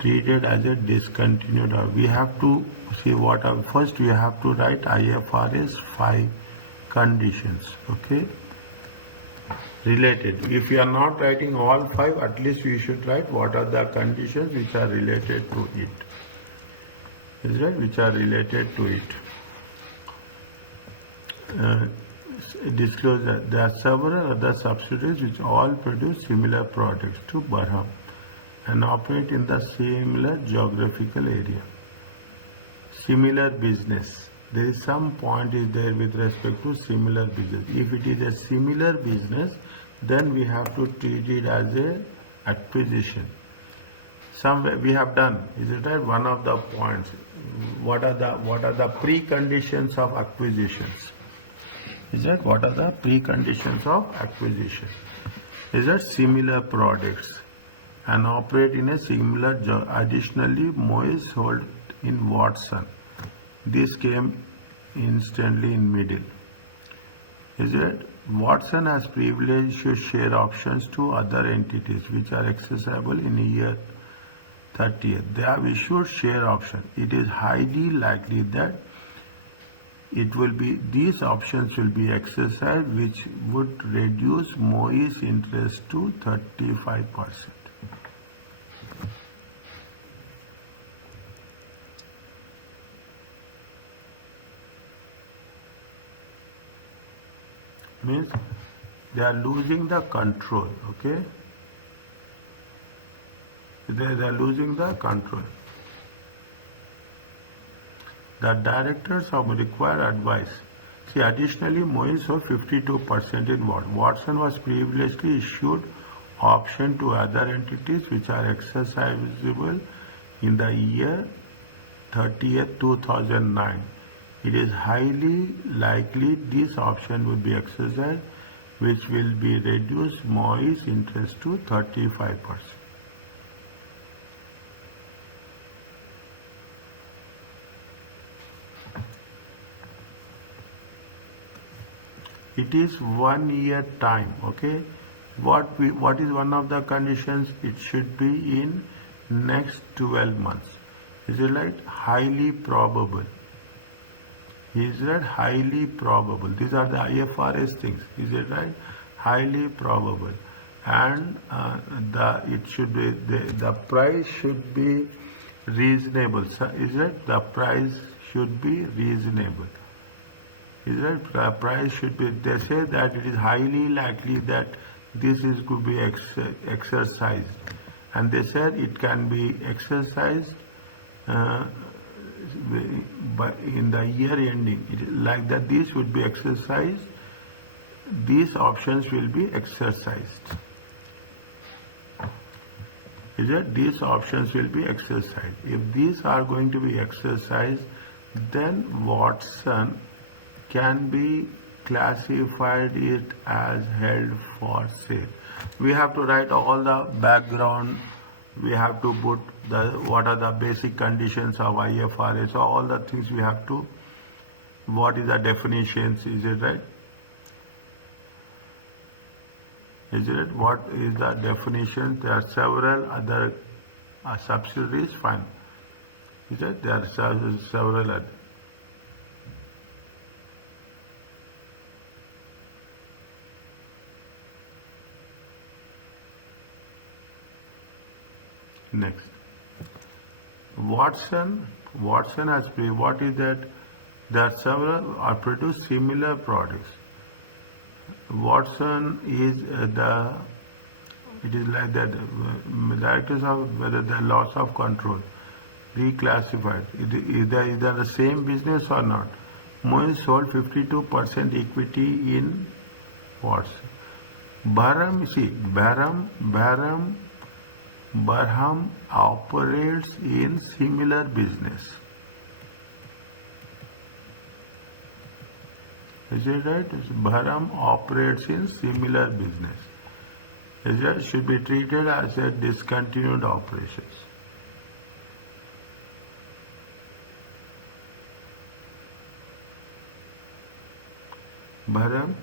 treated as a discontinued, or we have to see what are, first we have to write IFRS 5 conditions, okay, related. If you are not writing all 5, at least we should write what are the conditions which are related to it, is right, which are related to it. Disclosure, there are several other subsidiaries which all produce similar products to Bharam and operate in the similar geographical area. Similar business. There is some point is there with respect to similar business. If it is a similar business, then we have to treat it as a acquisition. Somewhere we have done, is it right? One of the points. What are the preconditions of acquisitions? Is that what are the preconditions of acquisition? Is that similar products and operate in a similar job. Additionally, Moyes hold in Watson. This came instantly in middle. Is it? Watson has privileged to share options to other entities which are accessible in a year 30th. They have issued share option. It is highly likely that these options will be exercised, which would reduce Moyes' interest to 35%. Means they are losing the control, okay? They are losing the control. The directors of require advice. See, additionally, Moyes was 52% in Watson was previously issued option to other entities which are exercisable in the year 30th, 2009. It is highly likely this option will be exercised, which will be reduce Moyes' interest to 35%. It is 1 year time, okay. What is one of the conditions? It should be in next 12 months. Is it right? Highly probable. Is that highly probable? These are the IFRS things. Is it right? Highly probable, and the price should be reasonable. So is it? The price should be reasonable. Is that the price should be? They say that it is highly likely that this is could be exercised, and they said it can be exercised. But in the year ending, it is like that this would be exercised, these options will be exercised. is that these options will be exercised. If these are going to be exercised, then Watson can be classified it as held for sale. We have to write all the background. We have to put what are the basic conditions of IFRS. So all the things we have to. What is the definitions? Is it right? Is it? What is the definition? There are several other subsidiaries. Fine. Is it? There are several other. Next. Watson has what is that? There are several or produce similar products. Watson is it is like that directors of whether the loss of control reclassified either the same business or not. Moyes sold 52% equity in Watson. Barham operates in similar business. Is it right? Barham operates in similar business. Is it should be treated as a discontinued operations. Barham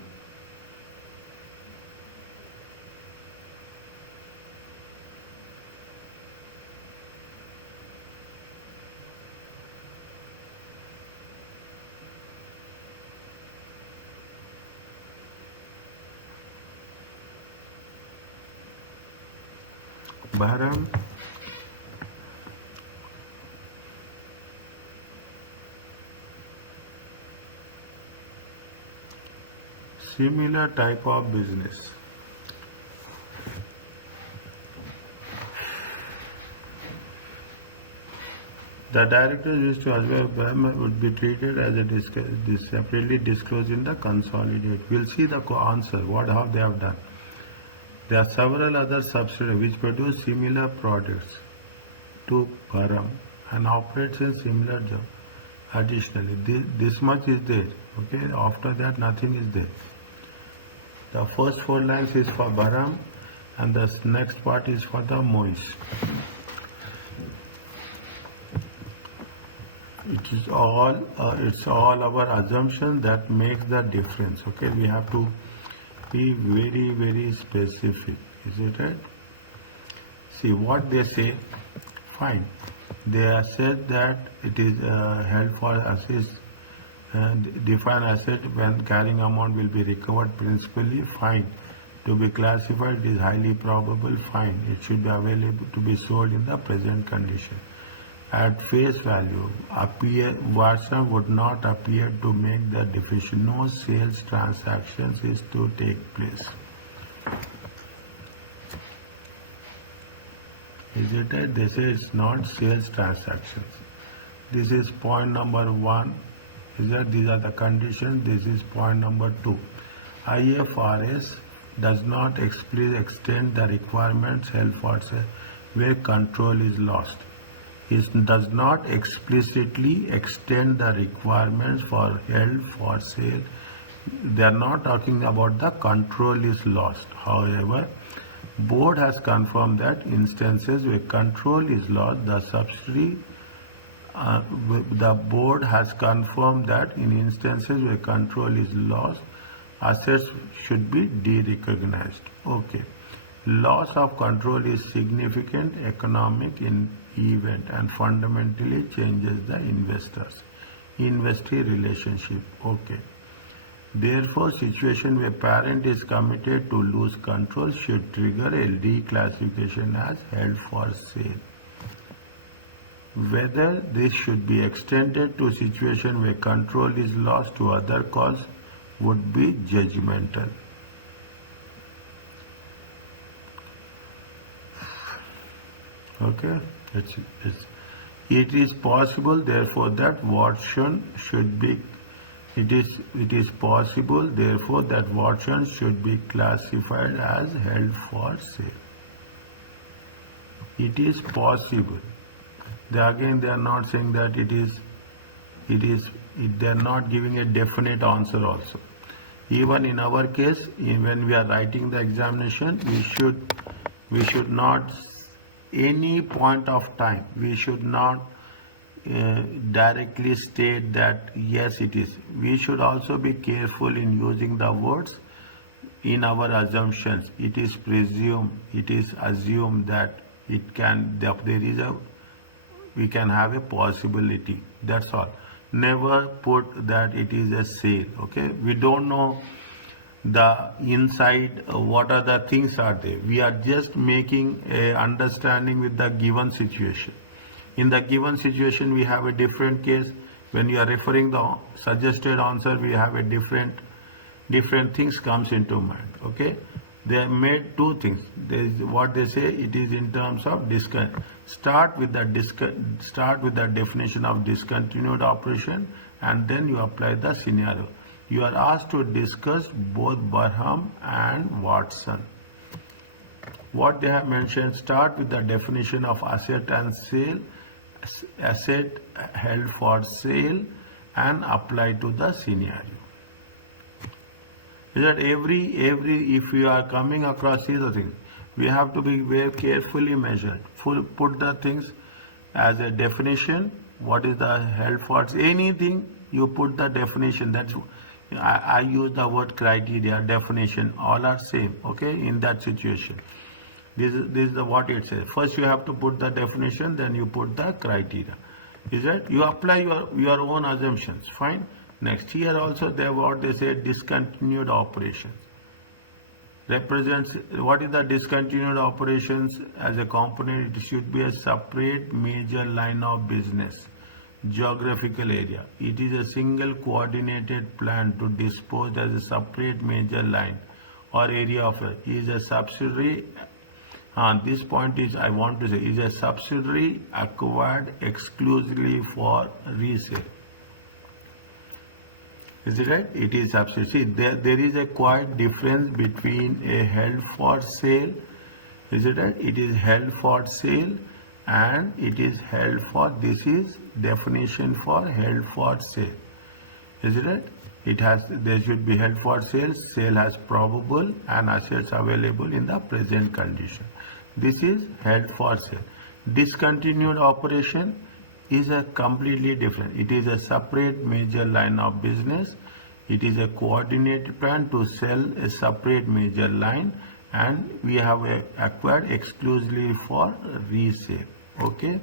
similar type of business. The directors used to Barham would be treated as a separately disclosed in the consolidate. We'll see the answer, how they have done. There are several other subsidiaries which produce similar products to Barham and operates in similar job. Additionally, this much is there. Okay, after that nothing is there. The first 4 lines is for Barham and the next part is for the Moyes. It's all our assumption that makes the difference. Okay, we have to be very, very specific. Is it right? See what they say. Fine. They have said that it is held for assets and defined asset when carrying amount will be recovered principally. Fine. To be classified, it is highly probable. Fine. It should be available to be sold in the present condition. At face value, Watson would not appear to make the deficient. No sales transactions is to take place. Is it right? They say it's not sales transactions. This is point number 1. Is that these are the conditions? This is point number 2. IFRS does not explicitly extend the requirements held for sale where control is lost. It does not explicitly extend the requirements for held for sale. They are not talking about the control is lost. However, board has confirmed that instances where control is lost, the board has confirmed that in instances where control is lost, assets should be de-recognized. Okay. Loss of control is significant economic event and fundamentally changes the investee relationship. Okay. Therefore, situation where parent is committed to lose control should trigger a declassification as held for sale. Whether this should be extended to situation where control is lost to other cause would be judgmental. Okay, it is possible, therefore, that Watson should be. It is possible, therefore, that Watson should be classified as held for sale. It is possible. They are not saying that they are not giving a definite answer also. Even in our case, when we are writing the examination, we should not, any point of time, we should not directly state that yes it is. We should also be careful in using the words in our assumptions. It is presumed, it is assumed that it can, we can have a possibility. That's all. Never put that it is a sale. Okay, we don't know the inside, what are the things are there. We are just making a understanding with the given situation. In the given situation, we have a different case. When you are referring the suggested answer, we have a different things comes into mind. Okay, they have made two things. There is what they say, it is in terms of start with the definition of discontinued operation, and then you apply the scenario. You are asked to discuss both Barham and Watson. What they have mentioned, start with the definition of asset and sale, asset held for sale, and apply to the scenario. Is that if you are coming across these things, we have to be very carefully measured. Put the things as a definition. What is the held for anything? You put the definition. That's I use the word criteria, definition. All are same. Okay, in that situation. This is what it says. First you have to put the definition, then you put the criteria. Is that you apply your own assumptions. Fine. Next, here also what they say, discontinued operations. Represents, what is the discontinued operations? As a component, it should be a separate major line of business, geographical area. It is a single coordinated plan to dispose as a separate major line or area of it. Is a subsidiary. This point is, I want to say, is a subsidiary acquired exclusively for resale. Is it right? It is subsidiary. See, there is a quite difference between a held for sale. Is it right? It is held for sale and it is held for, this is definition for held for sale. Is it right? There should be held for sale, sale has probable and assets available in the present condition. This is held for sale. Discontinued operation is a completely different. It is a separate major line of business. It is a coordinated plan to sell a separate major line, and we have acquired exclusively for resale. Okay.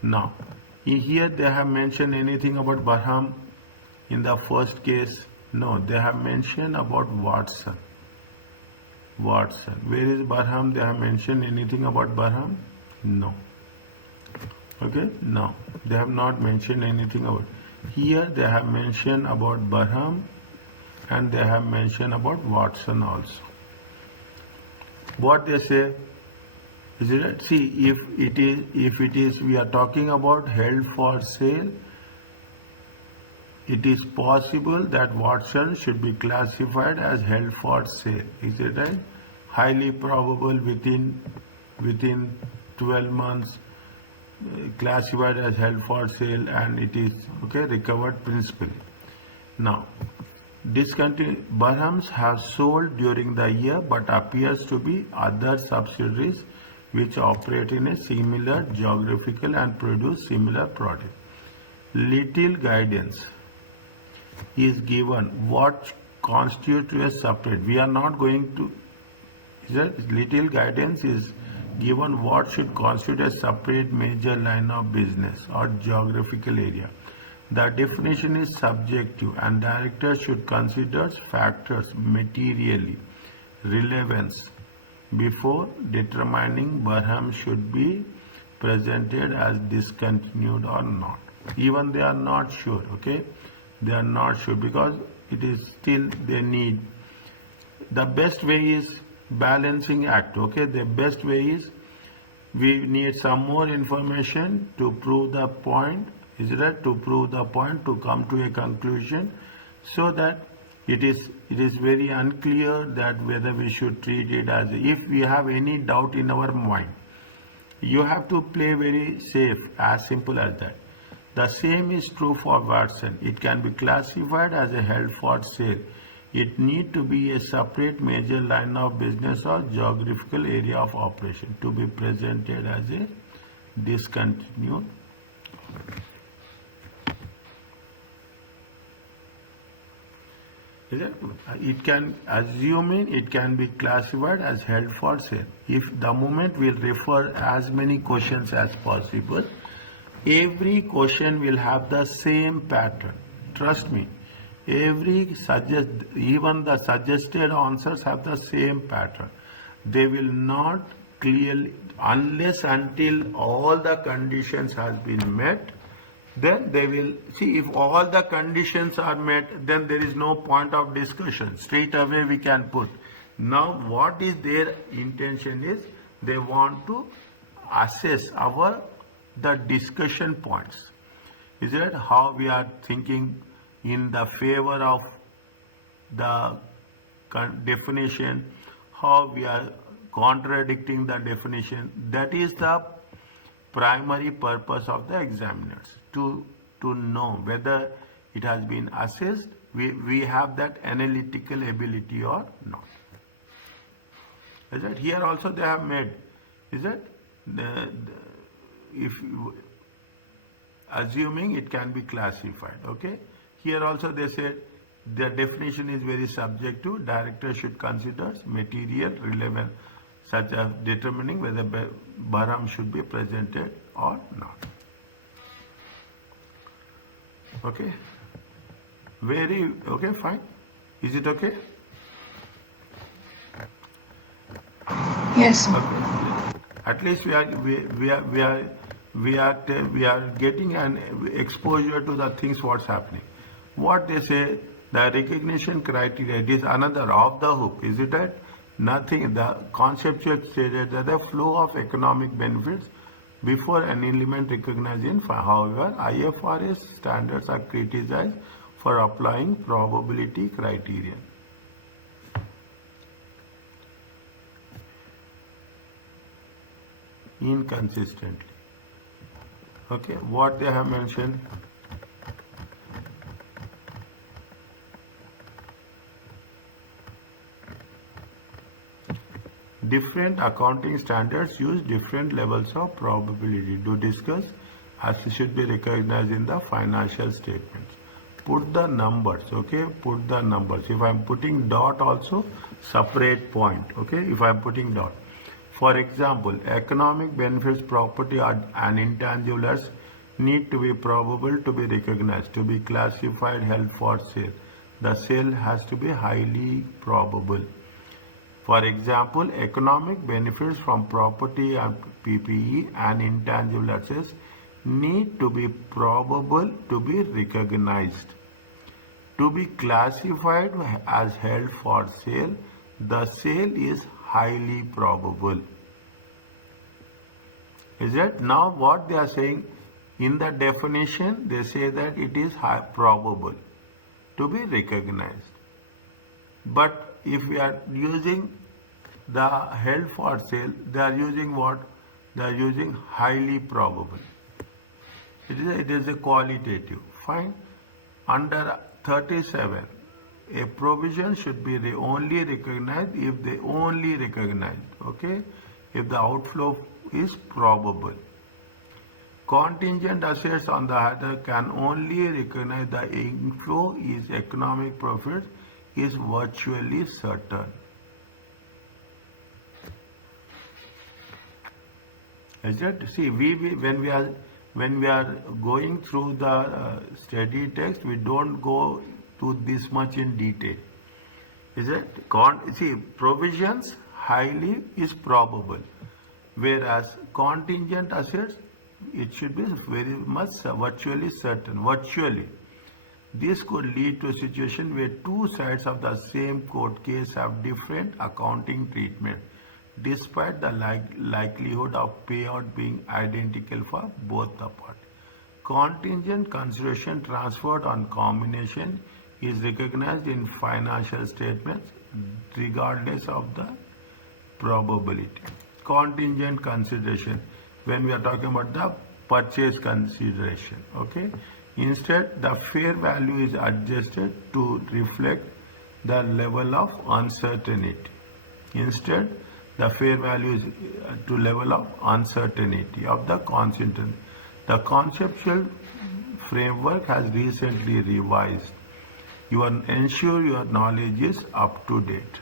Now, here they have mentioned anything about Barham in the first case? No, they have mentioned about Watson. Where is Barham? They have mentioned anything about Barham? No. Okay, no, they have not mentioned anything about. Here they have mentioned about Barham and they have mentioned about Watson also. What they say, is it right? See, if it is we are talking about held for sale, it is possible that Watson should be classified as held for sale. Is it right? Highly probable within 12 months. Classified as held for sale, and it is recovered principally. Now, Barhams have sold during the year, but appears to be other subsidiaries which operate in a similar geographical and produce similar product. Little guidance is given what constitutes a separate. We are not going to. Little guidance is given what should constitute a separate major line of business or geographical area. The definition is subjective and director should consider factors materially relevance before determining Barham should be presented as discontinued or not. Even they are not sure, okay? They are not sure because it is still they need. The best way is balancing act, okay? The best way is we need some more information to prove the point, is that to prove the point, to come to a conclusion, so that it is very unclear that whether we should treat it as, if we have any doubt in our mind, You have to play very safe, as simple as that. The same is true for Watson. It can be classified as a held for sale. It need to be a separate major line of business or geographical area of operation to be presented as a discontinued. It can, assuming it can be classified as held for sale. If the moment will refer as many questions as possible, every question will have the same pattern. Trust me, even the suggested answers have the same pattern. They will not clearly, unless until all the conditions has been met, then they will see. If all the conditions are met, then there is no point of discussion. Straight away we can put. Now what is their intention is, they want to assess the discussion points. Is it how we are thinking in the favor of the definition, how we are contradicting the definition. That is the primary purpose of the examiners, to know whether it has been assessed, we have that analytical ability or not. Is it? Here also they have made, is it? If assuming it can be classified, okay? Here also they said the definition is very subjective. Director should consider material relevant, such as determining whether Bharam should be presented or not. Okay? Okay, fine. Is it okay? Yes, sir. Okay. At least we are getting an exposure to the things what's happening. What they say, the recognition criteria, it is another off the hook, is it right? Nothing. The conceptual stated that the flow of economic benefits before an element recognized in. However, IFRS standards are criticized for applying probability criteria. Inconsistently. Okay, what they have mentioned. Different accounting standards use different levels of probability to discuss as it should be recognized in the financial statements. Put the numbers, okay? Put the numbers. If I'm putting dot also, separate point, okay? If I'm putting dot. For example, economic benefits, property and intangibles need to be probable to be recognized, to be classified, held for sale. The sale has to be highly probable. For example, economic benefits from property and PPE and intangible assets need to be probable to be recognized. To be classified as held for sale, the sale is highly probable. Is it? Now what they are saying in the definition, they say that it is probable to be recognized. But if we are using the held for sale, they are using what? They are using highly probable. It is a qualitative. Fine. Under 37, a provision should be only recognized if they only recognized. Okay? If the outflow is probable. Contingent assets on the other can only recognize the inflow is economic profit is virtually certain. Is it? See, when we are going through the study text, we don't go to this much in detail. Is it? See, provisions highly is probable, whereas contingent assets, it should be very much virtually certain. Virtually. This could lead to a situation where two sides of the same court case have different accounting treatment, despite the likelihood of payout being identical for both the parties. Contingent consideration transferred on combination is recognized in financial statements regardless of the probability. Contingent consideration. when we are talking about the purchase consideration. Okay, instead the fair value is adjusted to reflect the level of uncertainty. Instead, the fair value is to level of uncertainty of the constant. The conceptual framework has recently revised. You ensure your knowledge is up to date.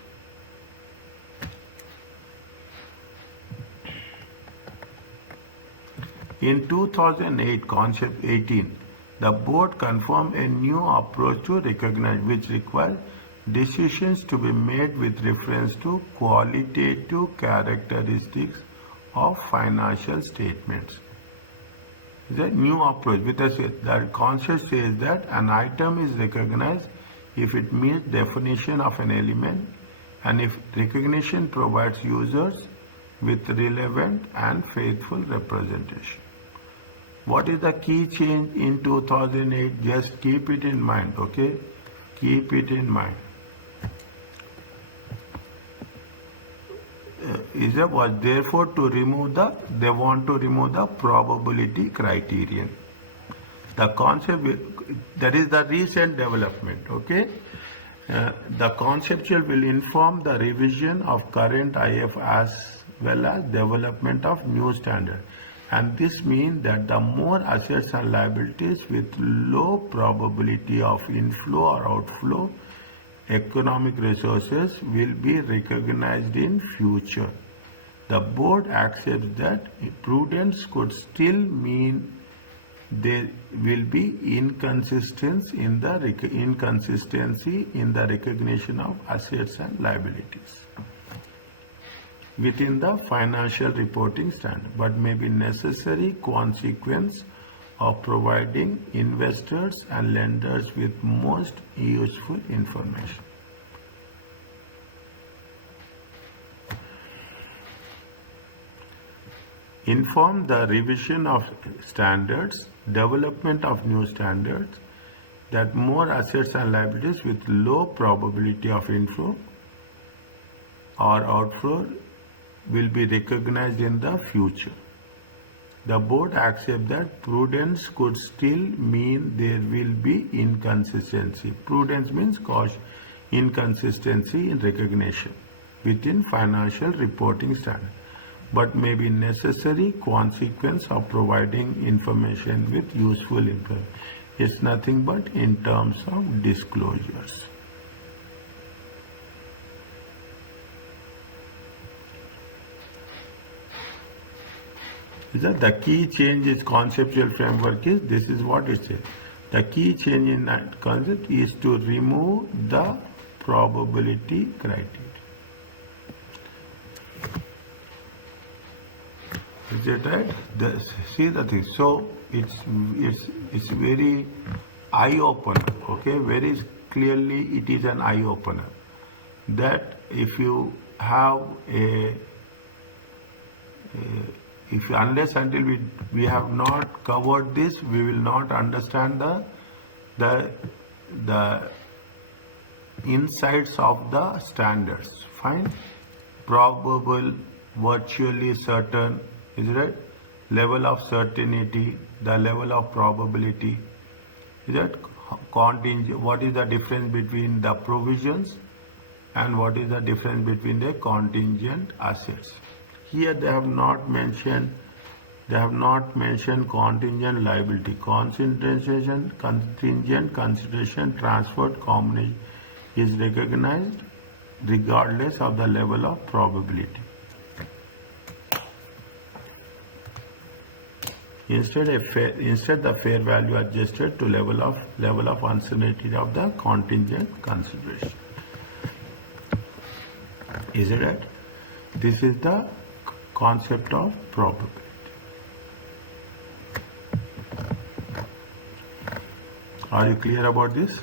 In 2008, Concept 18, the board confirmed a new approach to recognize, which requires decisions to be made with reference to qualitative characteristics of financial statements. The new approach with the concept says that an item is recognized if it meets definition of an element and if recognition provides users with relevant and faithful representation. What is the key change in 2008? Just keep it in mind, okay? Keep it in mind. Was therefore to remove they want to remove the probability criterion. The concept, that is the recent development, okay? The conceptual will inform the revision of current IF as well as development of new standard. And this means that the more assets and liabilities with low probability of inflow or outflow economic resources will be recognized in future. The board accepts that prudence could still mean there will be inconsistency in the recognition of assets and liabilities within the financial reporting standard, but may be necessary consequence of providing investors and lenders with most useful information. Inform the revision of standards, development of new standards, that more assets and liabilities with low probability of inflow or outflow will be recognized in the future. The board accepts that prudence could still mean there will be inconsistency. Prudence means caution, inconsistency in recognition within financial reporting standard, but may be necessary consequence of providing information with useful information. It's nothing but in terms of disclosures. The key change is conceptual framework is, this is what it says. The key change in that concept is to remove the probability criteria. Is it right? See the thing. So it's very eye opener. Okay, very clearly it is an eye opener. That if you have unless until we have not covered this, we will not understand the insights of the standards. Fine. Probable, virtually certain, is it right? Level of certainty, the level of probability. Is that contingent? What is the difference between the provisions and what is the difference between the contingent assets? Here they have not mentioned contingent liability, contingent consideration transferred combination is recognized regardless of the level of probability. Instead the fair value adjusted to level of uncertainty of the contingent consideration. Is it right? This is the concept of probability. Are you clear about this?